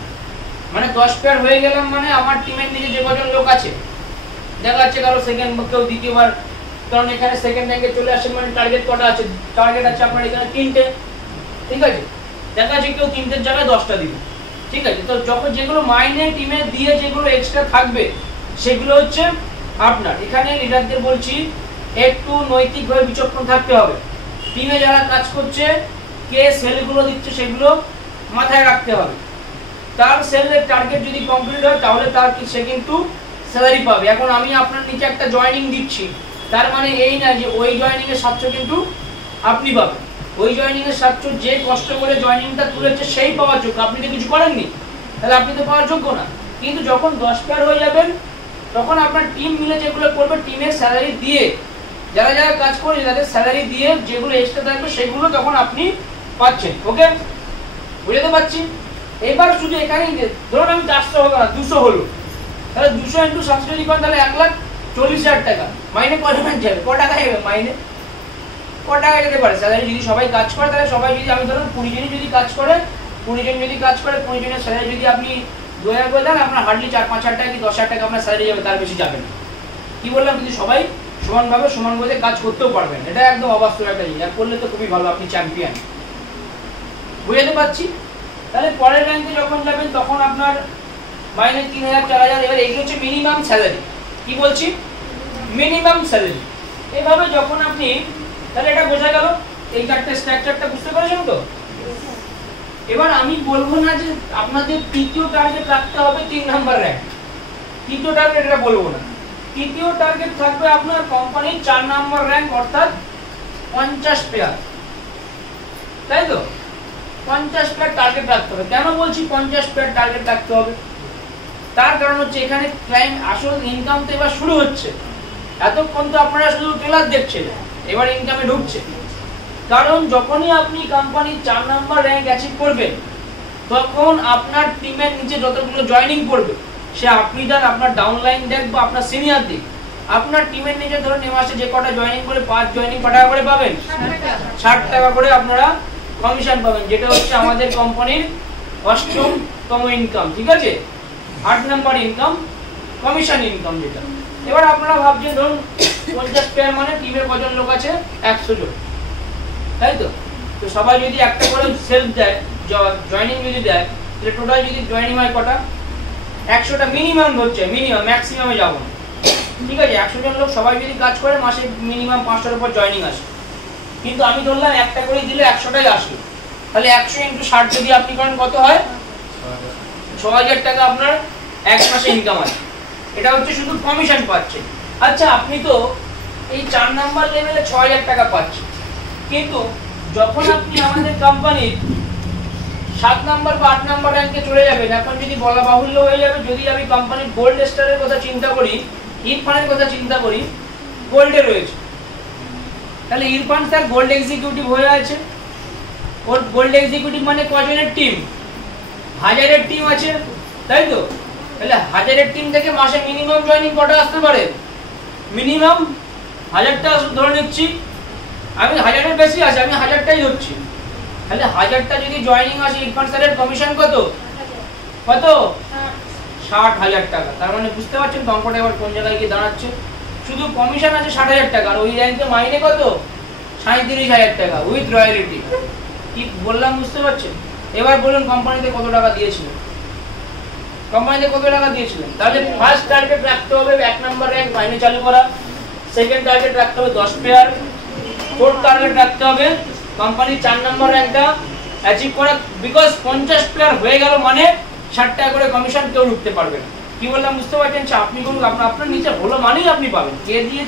মানে 10 পেয়ার হয়ে গেলাম, মানে আমার টিমের নিচে যে কজন লোক আছে, দেখা যাচ্ছে কারো সেকেন্ড কেউ দ্বিতীয়বার, কারণ এখানে সেকেন্ড র্যাঙ্কে চলে আসেন, মানে টার্গেট কটা আছে? টার্গেট আছে আপনার এখানে 3টে, ঠিক আছে? দেখা যাচ্ছে কেউ 3টের জায়গায় 10টা দিবে, ঠিক আছে? তো যখন যেগুলো মাইনে টিমে দিয়ে যেগুলো এক্সট্রা থাকবে, সেগুলো হচ্ছে আপনার। এখানে লিডারদের বলছি, একটু নৈতিকভাবে বিচক্ষণ থাকতে হবে। টিমে যারা কাজ করছে, কে সেলগুলো দিচ্ছে, সেগুলো মাথায় রাখতে হবে। তার সেলের টার্গেট যদি কমপ্লিট হয়, তাহলে সে কিন্তু স্যালারি পাবে। এখন আমি আপনার নিচে একটা জয়েনিং দিচ্ছি, তার মানে এই না যে ওই জয়েনিং এর 700 কিন্তু আপনি পাবেন। ওই জয়েনিং এর 700 যে কষ্ট করে জয়েনিংটা তুলেছে সেই পাওয়ার যোগ্য, আপনি তো কিছু করেননি, তাহলে আপনি তো পাওয়ার যোগ্য না। কিন্তু যখন 10 পেয়ার হয়ে যাবেন, তখন আপনার টিম মিলে যেগুলো করবে, টিমের স্যালারি দিয়ে, যারা যারা কাজ করছে তাদের স্যালারি দিয়ে যেগুলো এক্সট্রা থাকবে, সেগুলো তখন আপনি পাচ্ছেন। ওকে, বুঝতে পারছি? এবার শুধু এখানেই ধরুন আমি 400 হলো না, 200 হলো, তাহলে 200 ইন্টু 700 যদি করেন, তাহলে 1,40,000 টাকা মাইনে। কজন যাবে? ক টাকা যাবে মাইনে? ক টাকা যেতে পারে স্যালারি? যদি সবাই কাজ করে, তাহলে সবাই যদি, আমি ধরুন 20 জনই যদি কাজ করে, 20 জন যদি কাজ করে, 20 জনের স্যালারি যদি আপনি 2,000 করে দেন, আপনার হার্ডলি 4-5,000 টাকা কি 10,000 টাকা আপনার স্যালারি যাবে, তার বেশি যাবে না। কি বললাম? কিন্তু সবাই সমানভাবে সমান গতিতে কাজ করতেও পারবেন, এটা একদম অবাস্তব একটা জিনিস। আর করলে তো খুবই ভালো, আপনি চ্যাম্পিয়ন। বুঝতে পারছি? তাহলে পরের র্যাঙ্কে যখন যাবেন, তখন আপনার মাইনে 3,000, 4,000। এবার এগুলো হচ্ছে মিনিমাম স্যালারি। কি বলছি? Minimum salary. এভাবে যখন আপনি, তাহলে এটা বোঝা গেল, এই চারটে স্ট্রাকচারটা বুঝতে পেরেছেন তো? এবার আমি বলবো না যে আপনাদের তৃতীয় টার্গেট রাখতে হবে 3 নাম্বার র্যাঙ্ক। তৃতীয় টার্গেট এটা বলবো না। তৃতীয় টার্গেট থাকবে আপনার কোম্পানির 4 নাম্বার র্যাঙ্ক, অর্থাৎ 50 পেয়ার, তাই তো? 50 পেয়ার টার্গেট রাখতে হবে। কেন বলছি 50 পেয়ার টার্গেট রাখতে হবে? তার কারণ হচ্ছে, এখানে ক্লায়েন্ট আসল ইনকাম তো এবার শুরু হচ্ছে। এতক্ষণ তো আপনারা শুধু ট্রেলার দেখছিলেন, এবার ইনকামে ঢুকছে। কারণ যখনই আপনি কোম্পানির 4 নাম্বার র্যাঙ্ক অ্যাচিভ করবেন, তখন আপনার টিমের নিচে যতগুলো জয়েনিং করবে, সে আপনি দেন, আপনার ডাউনলাইন দেখ বা আপনার সিনিয়র দিক, আপনার টিমের নিচে ধরুন এই মাসে যে কটা জয়েনিং করে, 5 জয়েনিং কত টাকা করে পাবেন? 60 টাকা করে আপনারা কমিশন পাবেন, যেটা হচ্ছে আমাদের কোম্পানির 8তম ইনকাম, ঠিক আছে? 8 নাম্বার ইনকাম, কমিশন ইনকাম যেটা। এবার আপনারা ভাবছেন, ধরুন 50 পেয়ার মানে টিমের কজন লোক আছে? 100 জন, তাই তো? তো সবাই যদি একটা করে সেলফ দেয়, জয়েনিং যদি দেয়, তাহলে টোটাল যদি জয়েনিং হয় কটা? 100টা মিনিমাম হচ্ছে, মিনিমাম, ম্যাক্সিমামে যাব না, ঠিক আছে? 100 জন লোক সবাই যদি কাজ করে, মাসে মিনিমাম 500-এর উপর জয়েনিং আসে। কিন্তু আমি ধরলাম একটা করে দিলে 100টাই আসলো, তাহলে 100 ইন্টু 60 যদি আপনি করেন, কত হয়? 6,000 টাকা আপনার এক মাসে ইনকাম আছে। এটা হচ্ছে শুধু কমিশন পাচ্ছেন। আচ্ছা, আপনি তো এই 4 নাম্বার লেভেলে 6,000 টাকা পাচ্ছেন, কিন্তু যখন আপনি আমাদের কোম্পানির 7 নাম্বার বা 8 নাম্বার র্যাঙ্কে চলে যাবেন, এখন যদি বলা বাহুল্য হয়ে যাবে, যদি আমি কোম্পানির গোল্ড স্টারের কথা চিন্তা করি, ইরফানের কথা চিন্তা করি, গোল্ডে রয়েছে, তাহলে ইরফান স্যার গোল্ড এক্সিকিউটিভ হয়ে আছে। গোল্ড এক্সিকিউটিভ মানে কজনের টিম? 1000-এর টিম আছে, তাই তো? তাহলে 1000-এর টিম থেকে মাসে মিনিমাম জয়েনিং কটা আসতে পারে? মিনিমাম 1000টা ধরে নিচ্ছি, আমি 1000-এর বেশি আছে, আমি 1000টাই ধরছি। তাহলে 1000টা যদি জয়েনিং আসে, ইরফান স্যারের কমিশন কত? কত? 60,000 টাকা। তার মানে বুঝতে পারছেন অঙ্কটা এবার কোন জায়গায় গিয়ে দাঁড়াচ্ছে। শুধু কমিশন আছে 60,000 টাকা, আর ওই র্যাঙ্কে মাইনে কত? 37,000 টাকা উইথ রয়্যালিটি। কি বললাম বুঝতে পারছেন? এবার বলুন কোম্পানিতে কত টাকা দিয়েছিলেন? কোম্পানিতে কত টাকা দিয়েছিলেন? তাহলে ফার্স্ট টার্গেট রাখতে হবে 1 নাম্বার র্যাঙ্ক মাইনে চালু করা, সেকেন্ড টার্গেট রাখতে হবে 10 পেয়ার, 4th টার্গেট রাখতে হবে কোম্পানির 4 নম্বর র্যাঙ্কটা অ্যাচিভ করা, বিকজ 50 প্লেয়ার হয়ে গেল মানে 60 টাকা করে কমিশন কেউ ঢুকতে পারবে না। কি বললাম বুঝতে পারছেন? আপনি বলুন, আপনার নিচে হলো মানেই আপনি পাবেন, কে দিয়ে